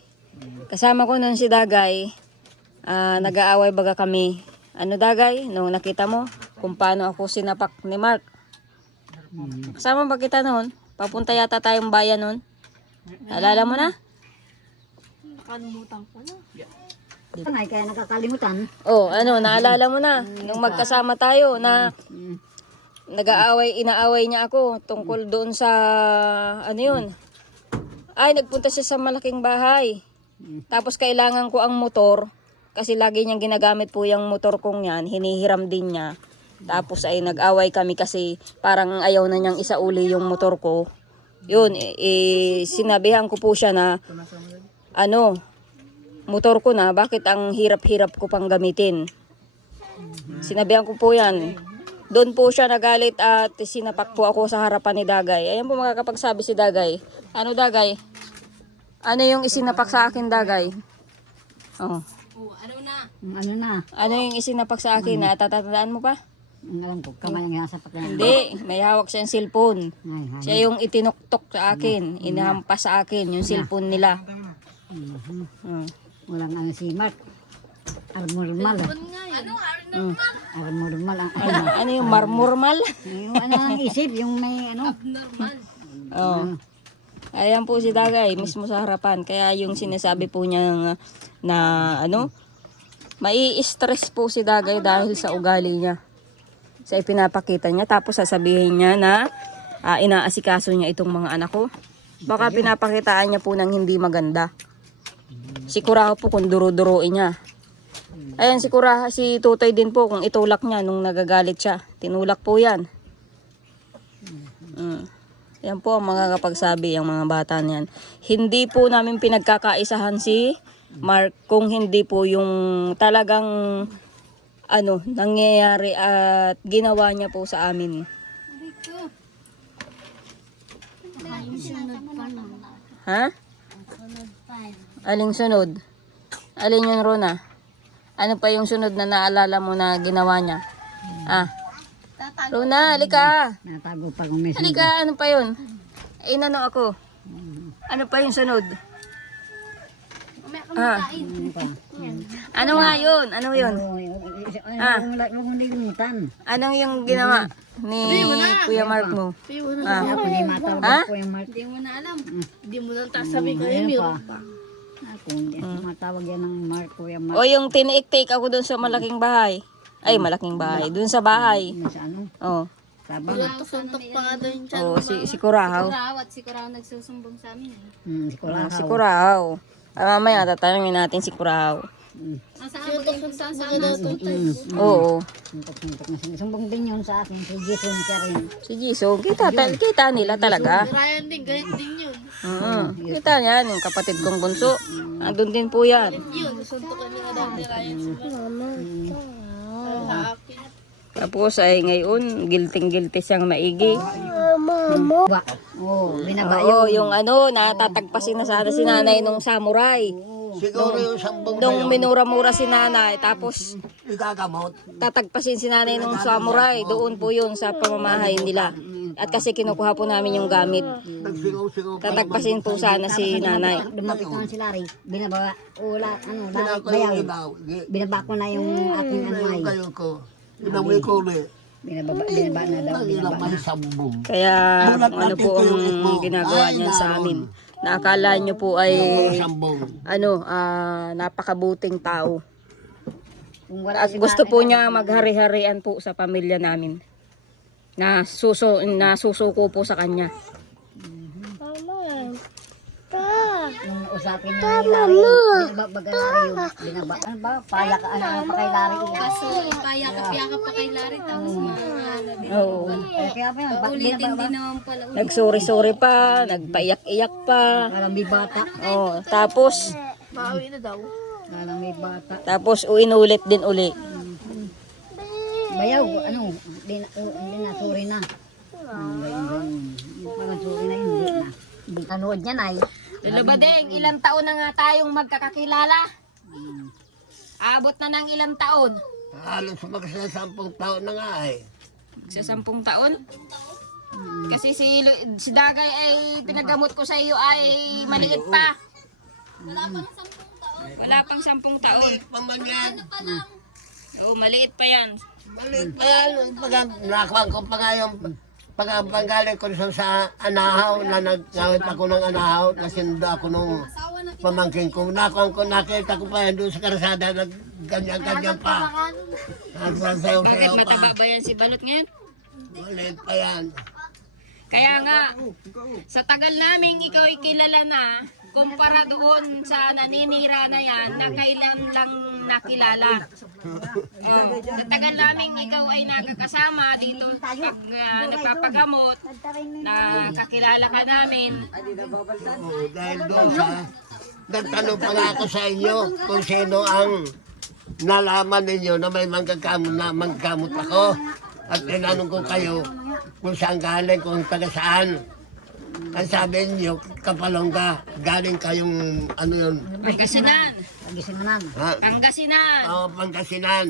Nag-aaway baga kami. Ano Dagay, nung nakita mo kung paano ako sinapak ni Mark. Kasama ba kita noon? Papunta yata tayong bayan noon. Naalala mo na? Nakalimutan ko na. Ay, kaya nakakalimutan. Naalala mo na. Nung magkasama tayo na inaaway niya ako tungkol doon sa, nagpunta siya sa malaking bahay. Tapos kailangan ko ang motor, kasi lagi niyang ginagamit po yung motor kong yan, hinihiram din niya. Tapos ay nag-away kami kasi parang ayaw na niyang isauli yung motor ko. Yun, sinabihan ko po siya na, motor ko na, bakit ang hirap-hirap ko pang gamitin? Sinabihan ko po yan. Doon po siya nagalit at sinapak po ako sa harapan ni Dagay. Ayan po makakapagsabi si Dagay. Ano Dagay? Ano yung isinapak sa akin Dagay? Oh. Ano na? Ano yung isinapak sa akin na tatatandaan mo pa? Ang alam ko, kamay ang nasa pakyan. Hindi, may hawak siyang cellphone. Ay, Siya yung itinuktok sa akin, inahampas sa akin, yung cellphone nila. walang ano si Mark. Armormal. Armormal ang Ano yung marmormal? Yung ano ang isip, yung may ano. Oh. Ayan po si Dagay, mismo sa harapan. Kaya yung sinasabi po niya na mai-stress po si Dagay dahil sa ugali niya. Sa ipinapakita niya. Tapos sasabihin niya na inaasikaso niya itong mga anak ko. Baka pinapakitaan niya po ng hindi maganda. Si Kurahaw po kung duro-duruin niya. Ayan si Tutoy din po kung itulak niya nung nagagalit siya. Tinulak po yan. Yan po ang mga kapagsabi ang mga bata niyan. Hindi po namin pinagkakaisahan si Mark kung hindi po yung talagang nangyayari at ginawa niya po sa amin. Ha? Aling sunod? Alin yun, Rona? Ano pa yung sunod na naalala mo na ginawa niya? Rona, halika! Natago pa kung may Halika, ano pa yun? Inano ako? Ano pa yung sunod? Ano nga yun? Ano yun? Huwag limutan. Anong yung ginawa ni Kuya Mark mo? Ako hindi matawag ko yung Mark. Hindi mo na alam. Hindi mo nang tasabi kayo. Ayun Meron pa. pa. Ako hindi matawag yan ng Mark, Kuya Mark. O yung tiniik-take ako dun sa malaking bahay. Ay, malaking bahay. Dun sa bahay. Sa ano? Oh. Sabang. Suntok pa nga daw yung tiyan. Oo, si Kurahaw. Kurahaw at si Kurahaw nagsusumbong sa amin. Si Kulahaw. Si Kurahaw. Mamaya tatanungin natin si Kurahaw. Nasa abot yung saan sa daw Oo. Suntok na sinusumbong din yun sa akin. Si Jason siya rin. Si Jisoo, kita nila talaga. Ryan din, ganyan din yun. Kita niyan, yung kapatid kong bunso. Andun din po yan. Yun, suntokan nila daw ni Ryan sa akin. Tapos ay ngayon, guilty siyang maigi. Binaba Oo, yung natatagpasin na sana si nanay nung samurai. Siguro yung sambong na Nung yun, minura-mura si nanay, tapos ikagamot. tatagpasin si nanay nung samurai. Doon po yun sa pamamahay nila. At kasi kinukuha po namin yung gamit. Nagsingaw-singaw pa Tatagpasin po sana si nanay. Dumapit naman si Larry. Binaba, Pinako yung bayaw. ilaw. Binaba ko na yung ating ay. Kayo ko. Inamoy ko ulit. Binaba na daw. Ang ilang may sambong. Kaya ano po ang ginagawa niya sa amin. Naakala nyo po ay Sambong. Kung napakabuting tao. wala At gusto po niya maghari-harian po sa pamilya namin. Nasusuko po sa kanya. Nung usapin na ni Larry, binabaga Larry yun. Binaba, ano ba? Payak, pa kay Larry. Kaso ipayakap-yakap pa kay Larry tapos ano din. Oo. Kaya pa yun, Ulitin binaba. din naman pala. Nagsuri-suri pa, nagpaiyak-iyak pa. Walang may bata. Oh, tapos Maawi na daw. Walang may bata. inulit din uli. Bayaw, hindi na, sorry na. Parang sorry na, hindi na. Hindi kanood niya na eh. Lolo Badeng, ilang taon na nga tayong magkakakilala? Abot na ng ilang taon? Halos magsasampung taon na nga eh. Sa 10 taon? Kasi si Dagay ay pinagamot ko sa iyo ay maliit pa. Wala pang 10 taon. Paman yan. Oo, maliit pa yan. Maliit pa yan. Nakuha ko pa nga yung panggaling ko sa anahaw na nagawit ako ng anahaw kasi ako nung pamangkin ko. Nakita ko pa yan doon sa karasada na ganyan-ganyan pa. Nagsasayaw-sayaw Bakit pa. mataba ba yan si Balot ngayon? Maliit pa yan. Kaya nga, sa tagal naming ikaw ay kilala na, kumpara doon sa naninira na yan, na kailan lang nakilala. Oh, sa tagal naming ikaw ay nakakasama dito pag nagpapagamot, nakakilala ka namin. Oo, dahil doon sa nagtanong pa nga ako sa inyo kung sino ang nalaman ninyo na may manggagamot ako. At tinanong ko kayo kung saan galing, kung taga saan. Ang sabi niyo, Kapalongga, galing kayong ano yun? Pangasinan. Pagisinan. Ha? Pangasinan. Oo, Pangasinan.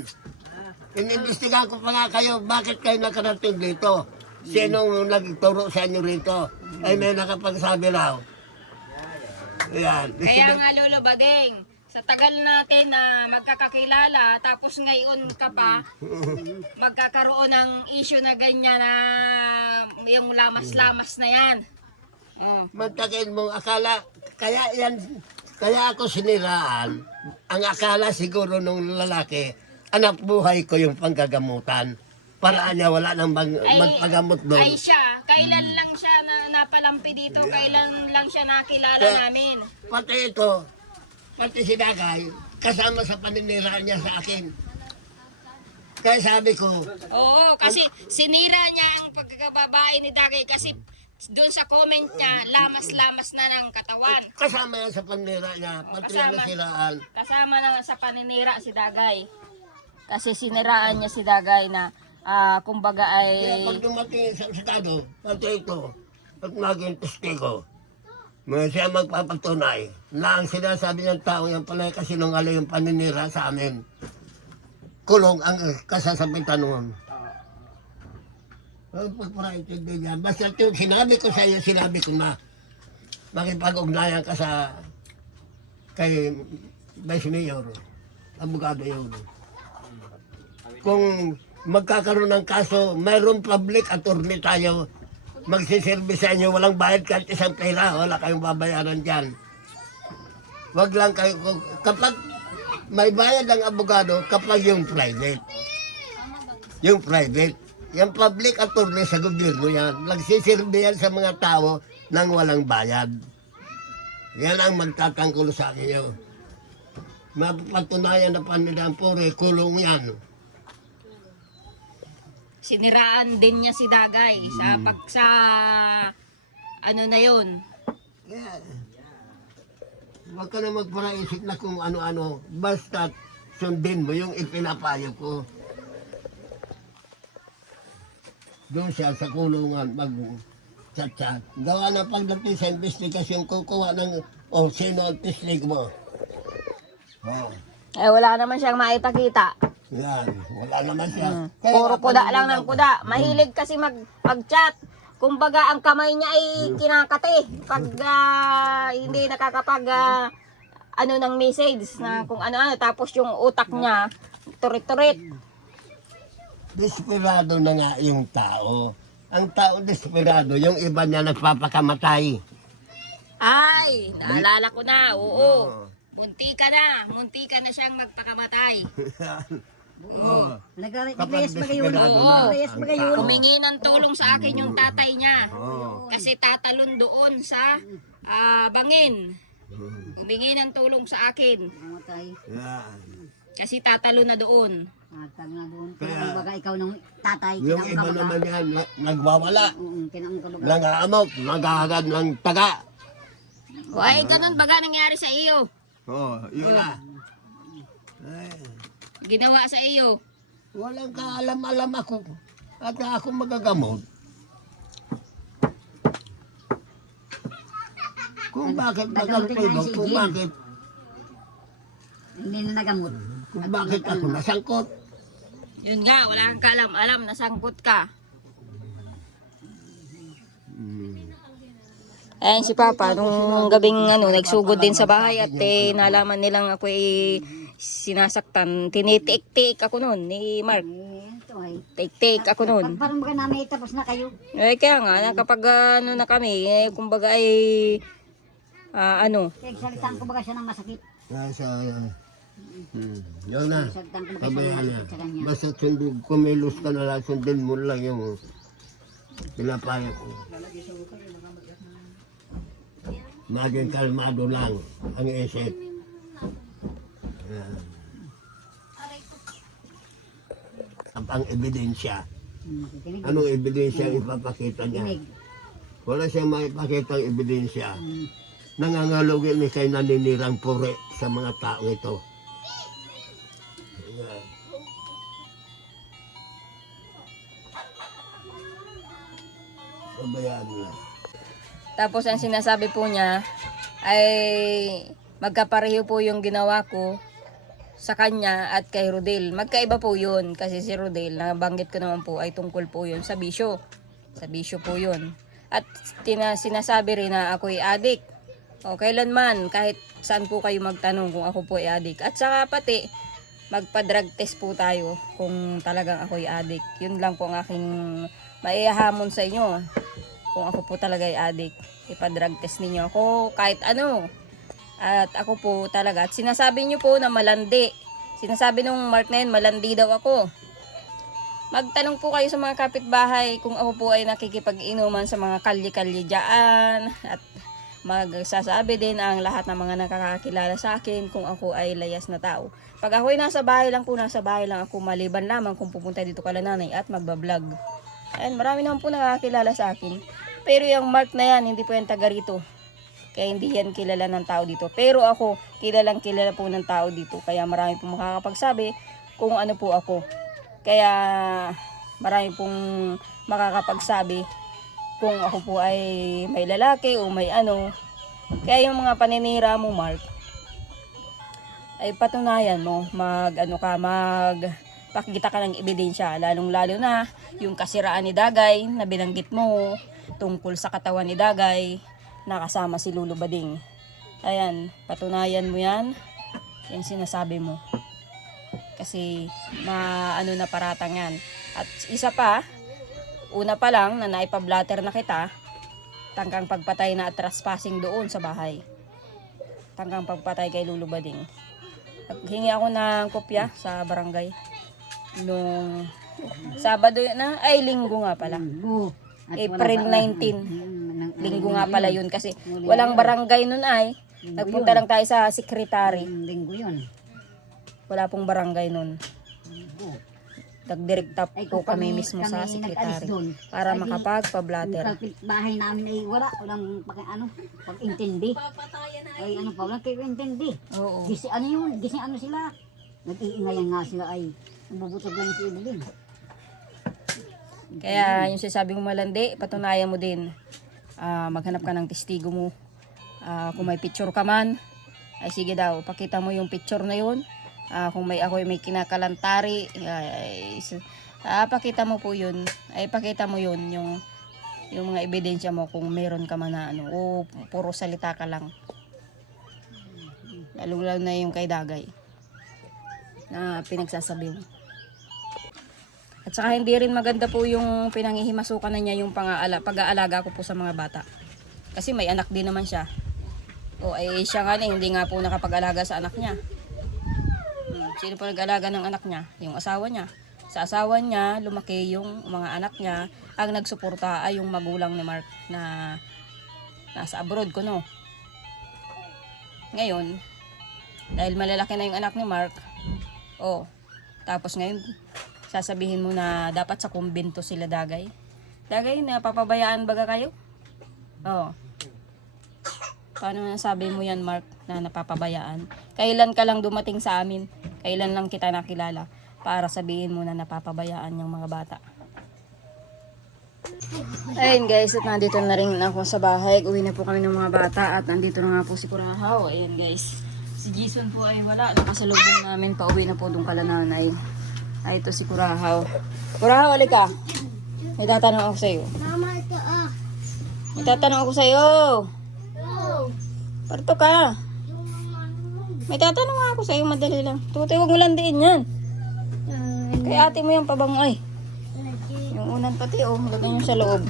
Inimbestigahan ko pa nga kayo, bakit kayo nakarating dito? Sinong nagturo sa inyo rito? Ay may nakapagsabi raw. Ayan. Kaya nga Lolo Badeng, sa tagal natin na magkakakilala, tapos ngayon ka pa, magkakaroon ng issue na ganyan na yung lamas-lamas na yan. Oh. Mantakin mo, akala, kaya ako siniraan. Ang akala siguro nung lalaki, anak buhay ko yung panggagamutan. Para niya wala nang magpagamot doon. Ay siya, kailan lang siya napalampi dito, kailan lang siya nakilala Kaya- namin. Pati ito, pati si Dagay, kasama sa paninira niya sa akin. Kaya sabi ko, Oo, kasi sinira niya ang pagkakababae ni Dagay kasi doon sa comment niya, lamas-lamas na ng katawan. kasama yan sa paninira niya, pati yan Kasama. nasiraan. Kasama na sa paninira si Dagay. Kasi siniraan niya si Dagay na kumbaga Kaya ay pag dumating sa estado, pati ito, at maging testigo, may siya magpapatunay na ang sinasabi ng tao yan pala kasi nung yung paninira sa amin. Kulong ang kasasabitan noon. Pagparaintindi niya. Basta yung sinabi ko sa iyo, sinabi ko na makipag-ugnayan ka sa kay Vice Mayor, abogado yun. Kung magkakaroon ng kaso, mayroong public attorney tayo, magsiservice sa inyo, walang bayad kahit isang pera, wala kayong babayaran dyan. Wag lang kayo, kapag may bayad ang abogado, kapag yung private. Yung private. Yung public attorney sa gobyerno yan, nagsisirbi yan sa mga tao nang walang bayad. Yan ang magtatanggol sa akin yun. Mapatunayan na panilang puri, kulong yan. Siniraan din niya si Dagay sa ano na yon. Yeah. Huwag ka na magparaisip na kung ano-ano. Basta sundin mo yung ipinapayo ko. Doon siya sa kulungan mag-chat-chat. Gawa na pagdating sa investigasyon, kukuha ng sino ang tislig mo. Oh, Eh wala naman siyang maipakita. yan. Wala naman siya. Kaya Puro ako kuda nang- lang ng kuda. Mahilig kasi mag-chat. Kumbaga ang kamay niya ay kinakate pag hindi nakakapag ano ng message na kung ano-ano, tapos yung utak niya turit-turit. Desperado na nga yung tao. Ang tao desperado, yung iba niya nagpapakamatay. Ay, naalala ko na. Oo. Munti ka na siyang magpakamatay. Oh. Naglayas Kapag ba kayo? desperado Oo. na Naglayas ba ang kayo? tao. Humingi ng tulong sa akin yung tatay niya. Oh. Kasi tatalon doon sa bangin. Humingi ng tulong sa akin. Namatay. Yan. Kasi tatalon na doon. Matag na doon. Kaya- Kumbaga ikaw ng tatay. Yung iba naman yan, nagwawala. Kinang ka baga. Nangaamok, naghahagad ng taga. Ay, ganun baga nangyari sa iyo. Oh, yun na. Ay, Ginawa sa iyo. walang kaalam-alam ako. At ako magagamot. Kung bakit nakalpilo, kung bakit, Hindi na nagamot. kung bakit ako nasangkot. Yun nga, wala kang kalam-alam, nasangkot ka. Ayan si Papa, nung gabing nagsugod din sa bahay at nalaman nilang ako sinasaktan. Tinitiik-tiik ako noon ni Mark. Ito ay. Tiik-tiik ako noon. Parang baga namin tapos na kayo. Kaya nga, kapag na kami, kumbaga Kaya salitaan ko baga siya ng masakit. Nasa, yun na. Salitaan ko baga siya ng Sabayan na. masakit sa kanya. Basta sundin, kumilos ka na lang, sundin mo lang yung pinapayo ko. Maging kalmado lang ang isip. Yan. Ang ebidensya. Makikinig. Anong ebidensya ang ipapakita niya? Kinig. Wala siyang maipakita ang ebidensya. Nangangalugin ni kay naninirang puri sa mga tao ito. Yan. Sabayaan mo lang. Tapos ang sinasabi po niya ay magkapareho po yung ginawa ko sa kanya at kay Rodel. Magkaiba po yun kasi si Rodel, nabanggit ko naman po, ay tungkol po yun sa bisyo. Sa bisyo po yun. At sinasabi rin na ako'y adik. O kailanman, kahit saan po kayo magtanong kung ako po ay adik. At saka pati, magpa-drug test po tayo kung talagang ako'y adik. Yun lang po ang aking maihahamon sa inyo. Kung ako po talaga ay adik, ipa-drug test ninyo ako kahit ano. At ako po talaga, at sinasabi nyo po na malandi. Sinasabi nung Mark na yun, malandi daw ako. Magtanong po kayo sa mga kapitbahay kung ako po ay nakikipag-inuman sa mga kalye-kalye dyan. At magsasabi din ang lahat ng mga nakakakilala sa akin kung ako ay layas na tao. Pag ako ay nasa bahay lang po, nasa bahay lang ako, maliban lamang kung pupunta dito kala nanay at magbablog. Ayan, marami naman po nakakilala sa akin. Pero yung Mark na yan, hindi po yan taga rito. Kaya hindi yan kilala ng tao dito. Pero ako, kilalang kilala po ng tao dito. Kaya marami po makakapagsabi kung ano po ako. Kaya marami pong makakapagsabi kung ako po ay may lalaki o may ano. Kaya yung mga paninira mo, Mark, ay patunayan mo. Pakikita ka ng ebidensya, lalong-lalo na yung kasiraan ni Dagay na binanggit mo tungkol sa katawan ni Dagay na kasama si Lolo Bading. Ayan, patunayan mo yan. Yan sinasabi mo. Kasi na paratang yan. At isa pa, una pa lang na naipablatter na kita, tangkang pagpatay na at trespassing doon sa bahay. Tangkang pagpatay kay Lolo Bading. Hingi ako ng kopya sa barangay. nung Sabado na, ay linggo nga pala. Linggo. At April wala pa- 19. Linggo nga pala yun kasi Muli walang yun. barangay nun ay. Nagpunta lang tayo sa sekretary. Linggo yun. Wala pong barangay nun. Linggo. Nagdirekta Ay, po kung kami mismo sa nag-alis sekretary doon, para ay, makapagpa-blatter. Yung kapitbahay namin ay walang pag-intindi. Ay ano pa, walang kayo-intindi. Oo. Gisi ano sila. Nag-iingayan nga sila ay nabubutog lang si Evelyn. Kaya yung sinasabi mo malandi, patunayan mo din. Maghanap ka ng testigo mo. Kung may picture ka man, ay sige daw, pakita mo yung picture na yun. Kung ako may kinakalantari, pakita mo po yun. Ay pakita mo yun, yung mga ebidensya mo kung meron ka man na ano, o puro salita ka lang. Lalo na yung kay Dagay na pinagsasabi mo. At saka hindi rin maganda po yung pinangihimasukan na niya yung pag-aalaga ko po sa mga bata. Kasi may anak din naman siya. O ay siya nga hindi nga po nakapag-alaga sa anak niya. Sino po nag-alaga ng anak niya? Yung asawa niya. Sa asawa niya, lumaki yung mga anak niya. Ang nagsuporta ay yung magulang ni Mark na nasa abroad ko, no? Ngayon, dahil malalaki na yung anak ni Mark, tapos ngayon, sasabihin mo na dapat sa kumbento sila Dagay. Dagay, napapabayaan baga kayo? Paano nasabi mo yan, Mark, na napapabayaan? Kailan ka lang dumating sa amin? Kailan lang kita nakilala para sabihin mo na napapabayaan yung mga bata? Ayun guys, at nandito na rin ako sa bahay. Uwi na po kami ng mga bata at nandito na nga po si Kurahaw. Ayun guys, si Jason po ay wala. Nakasalubong namin, pauwi na po doon kala nanay. Ay, ito si Kurahaw. Kurahaw, halika. May tatanong ako sa'yo. Mama, ito ah. May tatanong ako sa'yo. Parto ka. May tatanong ako sa'yo, madali lang. Tutoy, huwag mo landiin yan. Kay ate mo yung pabango ay. Yung unan pati lagay nyo sa loob.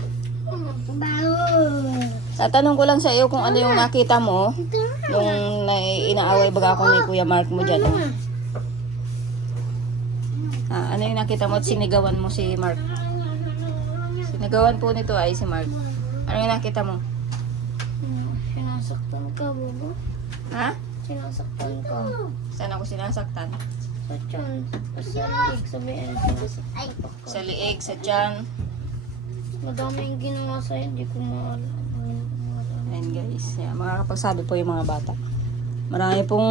Tatanong ko lang sa iyo kung ano yung nakita mo nung inaaway baga ako ni Kuya Mark mo dyan. Ano yung nakita mo at sinigawan mo si Mark? Sinigawan po nito ay si Mark. Ano yung nakita mo? Sinasaktan ka, Bobo. Ha? Sinasaktan ka. Saan ako sinasaktan? Sa tiyan. Sa lig. Sabihin, sinasaktan ka. Sa liig, sa tiyan. Madami yung ginawa sa'yo. Hindi ko maalala. Ayan guys, makakapagsabi po yung mga bata. Marami pong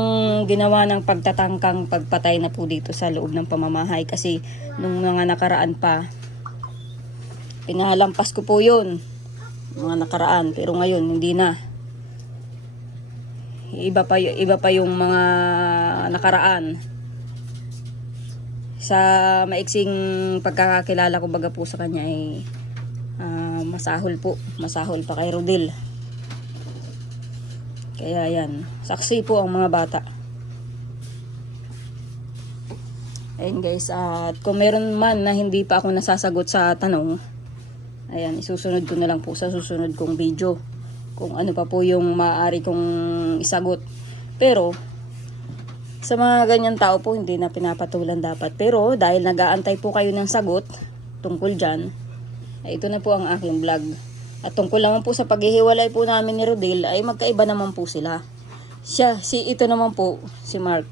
ginawa ng pagtatangkang pagpatay na po dito sa loob ng pamamahay kasi nung mga nakaraan pa, pinahalampas ko po yun. Mga nakaraan, pero ngayon hindi na. Iba pa yung mga nakaraan. Sa maiksing pagkakakilala ko baga po sa kanya ay masahol pa kay Rodel. Kaya yan, saksi po ang mga bata. Ayun guys, at kung meron man na hindi pa ako nasasagot sa tanong, ayan, isusunod ko na lang po sa susunod kong video kung ano pa po yung maaari kong isagot. Pero sa mga ganyan tao po hindi na pinapatulan dapat. Pero dahil nag-aantay po kayo ng sagot tungkol dyan, ay ito na po ang aking vlog. At tungkol naman po sa paghihiwalay po namin ni Rodel ay magkaiba naman po sila. Ito naman po, si Mark,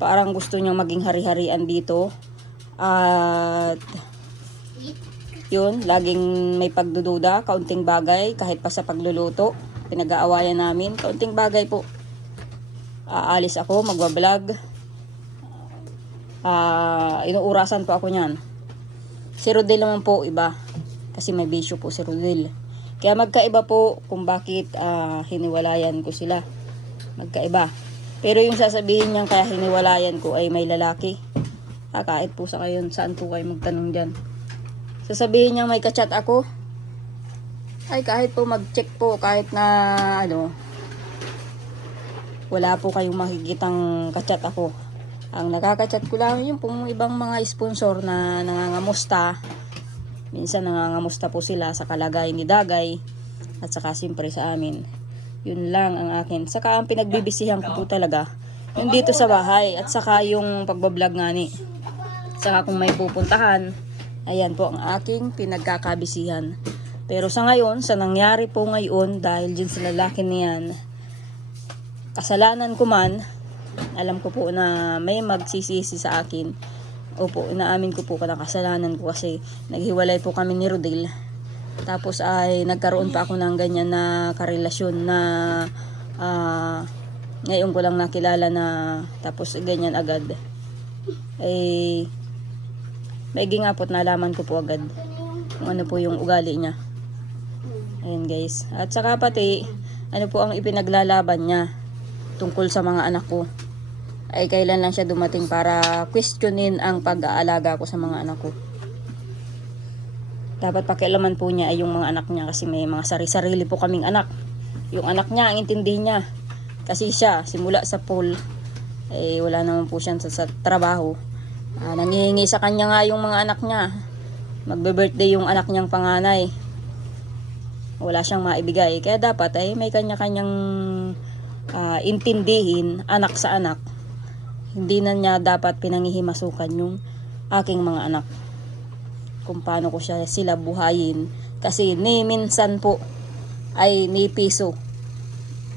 parang gusto niyang maging hari-harian dito. At yun, laging may pagdududa, kaunting bagay, kahit pa sa pagluluto, pinag-aawayan namin, kaunting bagay po. Aalis ako, magbablog. Inuurasan po ako niyan. Si Rodel naman po iba, kasi may bisyo po si Rodel. Kaya magkaiba po kung bakit hiniwalayan ko sila. Magkaiba. Pero yung sasabihin niyang kaya hiniwalayan ko ay may lalaki. Kahit po sa kayo, saan po kayo magtanong dyan. Sasabihin niyang may kachat ako. Ay kahit po mag-check po, kahit na wala po kayong makikitang kachat ako. Ang nakakachat ko lang yung pong ibang mga sponsor na nangangamusta. Minsan nangangamusta po sila sa kalagayan ni Dagay at saka siyempre sa amin. Yun lang ang akin. Saka ang pinagbibisihan ko po talaga yung dito sa bahay at saka yung pagbablog nga ni. saka kung may pupuntahan. Ayan po ang aking pinagkakabisihan. Pero sa ngayon, sa nangyari po ngayon, dahil dyan sa lalaki niyan, kasalanan ko man, alam ko po na may magsisisi sa akin. Opo, inaamin ko po na kasalanan ko kasi naghiwalay po kami ni Rodel. Tapos ay nagkaroon pa ako ng ganyan na karelasyon na ngayon ko lang nakilala na tapos ganyan agad. Eh, maigi nga po't nalaman ko po agad kung ano po yung ugali niya. Ayan guys. At saka pati, ano po ang ipinaglalaban niya tungkol sa mga anak ko. Ay kailan lang siya dumating para questionin ang pag-aalaga ko sa mga anak ko. Dapat pakialaman po niya ay yung mga anak niya kasi may mga sarili po kaming anak. Yung anak niya, ang intindihin niya. Kasi siya, simula sa pool, eh wala naman po siya sa trabaho. Nangihingi sa kanya nga yung mga anak niya. Magbe-birthday yung anak niyang panganay. Wala siyang maibigay. Kaya dapat ay may kanya-kanyang intindihin anak sa anak. Hindi na niya dapat pinangihimasukan yung aking mga anak. Kung paano ko sila buhayin. Kasi ni minsan po ay ni piso.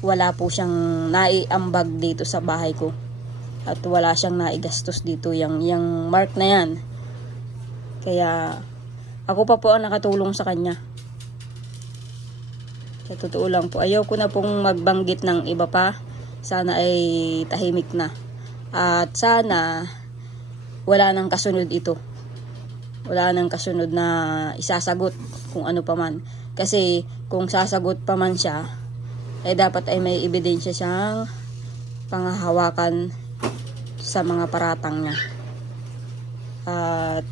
Wala po siyang naiambag dito sa bahay ko. At wala siyang naigastos dito yung mark na yan. Kaya ako pa po ang nakatulong sa kanya. Sa totoo lang po, ayaw ko na pong magbanggit ng iba pa. Sana ay tahimik na. At sana wala nang kasunod ito. Wala nang kasunod na isasagot kung ano pa man. Kasi kung sasagot pa man siya, ay dapat ay may ebidensya siyang panghahawakan sa mga paratang niya. At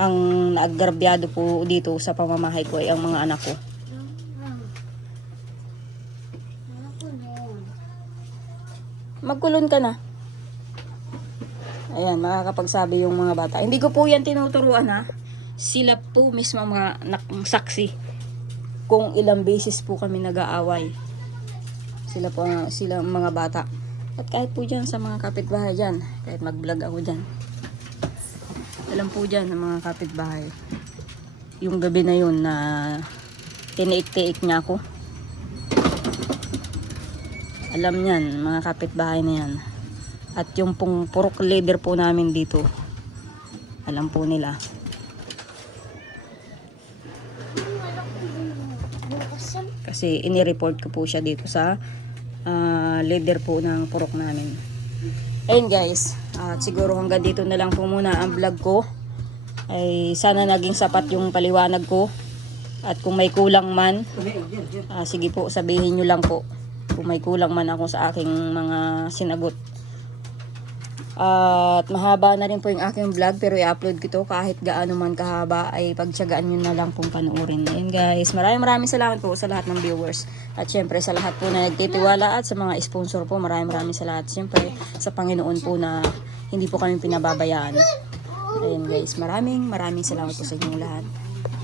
ang naagrabyado po dito sa pamamahay ko ay ang mga anak ko. Magkulon ka na. Ayan, makakapagsabi yung mga bata. Hindi ko po yan tinuturuan ha. Sila po mismo mga saksi kung ilang beses po kami nag-aaway. Sila po sila mga bata. At kahit po dyan sa mga kapitbahay dyan, kahit mag-vlog ako dyan, alam po dyan ng mga kapitbahay. Yung gabi na yun na tiniik-tiik niya ako. Alam niyan, mga kapitbahay na yan. At yung pong purok leader po namin dito, alam po nila. Kasi inireport ko po siya dito sa leader po ng purok namin. Ayun guys, at siguro hanggang dito na lang po muna ang vlog ko. Ay sana naging sapat yung paliwanag ko. At kung may kulang man, sige po, sabihin nyo lang po. Kung may kulang man ako sa aking mga sinagot. At mahaba na rin po yung aking vlog, pero i-upload ko to kahit gaano man kahaba, ay pagtsagaan nyo na lang pong panoorin. Ayun guys, maraming salamat po sa lahat ng viewers. At syempre sa lahat po na nagtitiwala at sa mga sponsor po, maraming salamat. Syempre sa Panginoon po na hindi po kami pinababayaan. Ayun guys, maraming salamat po sa inyong lahat.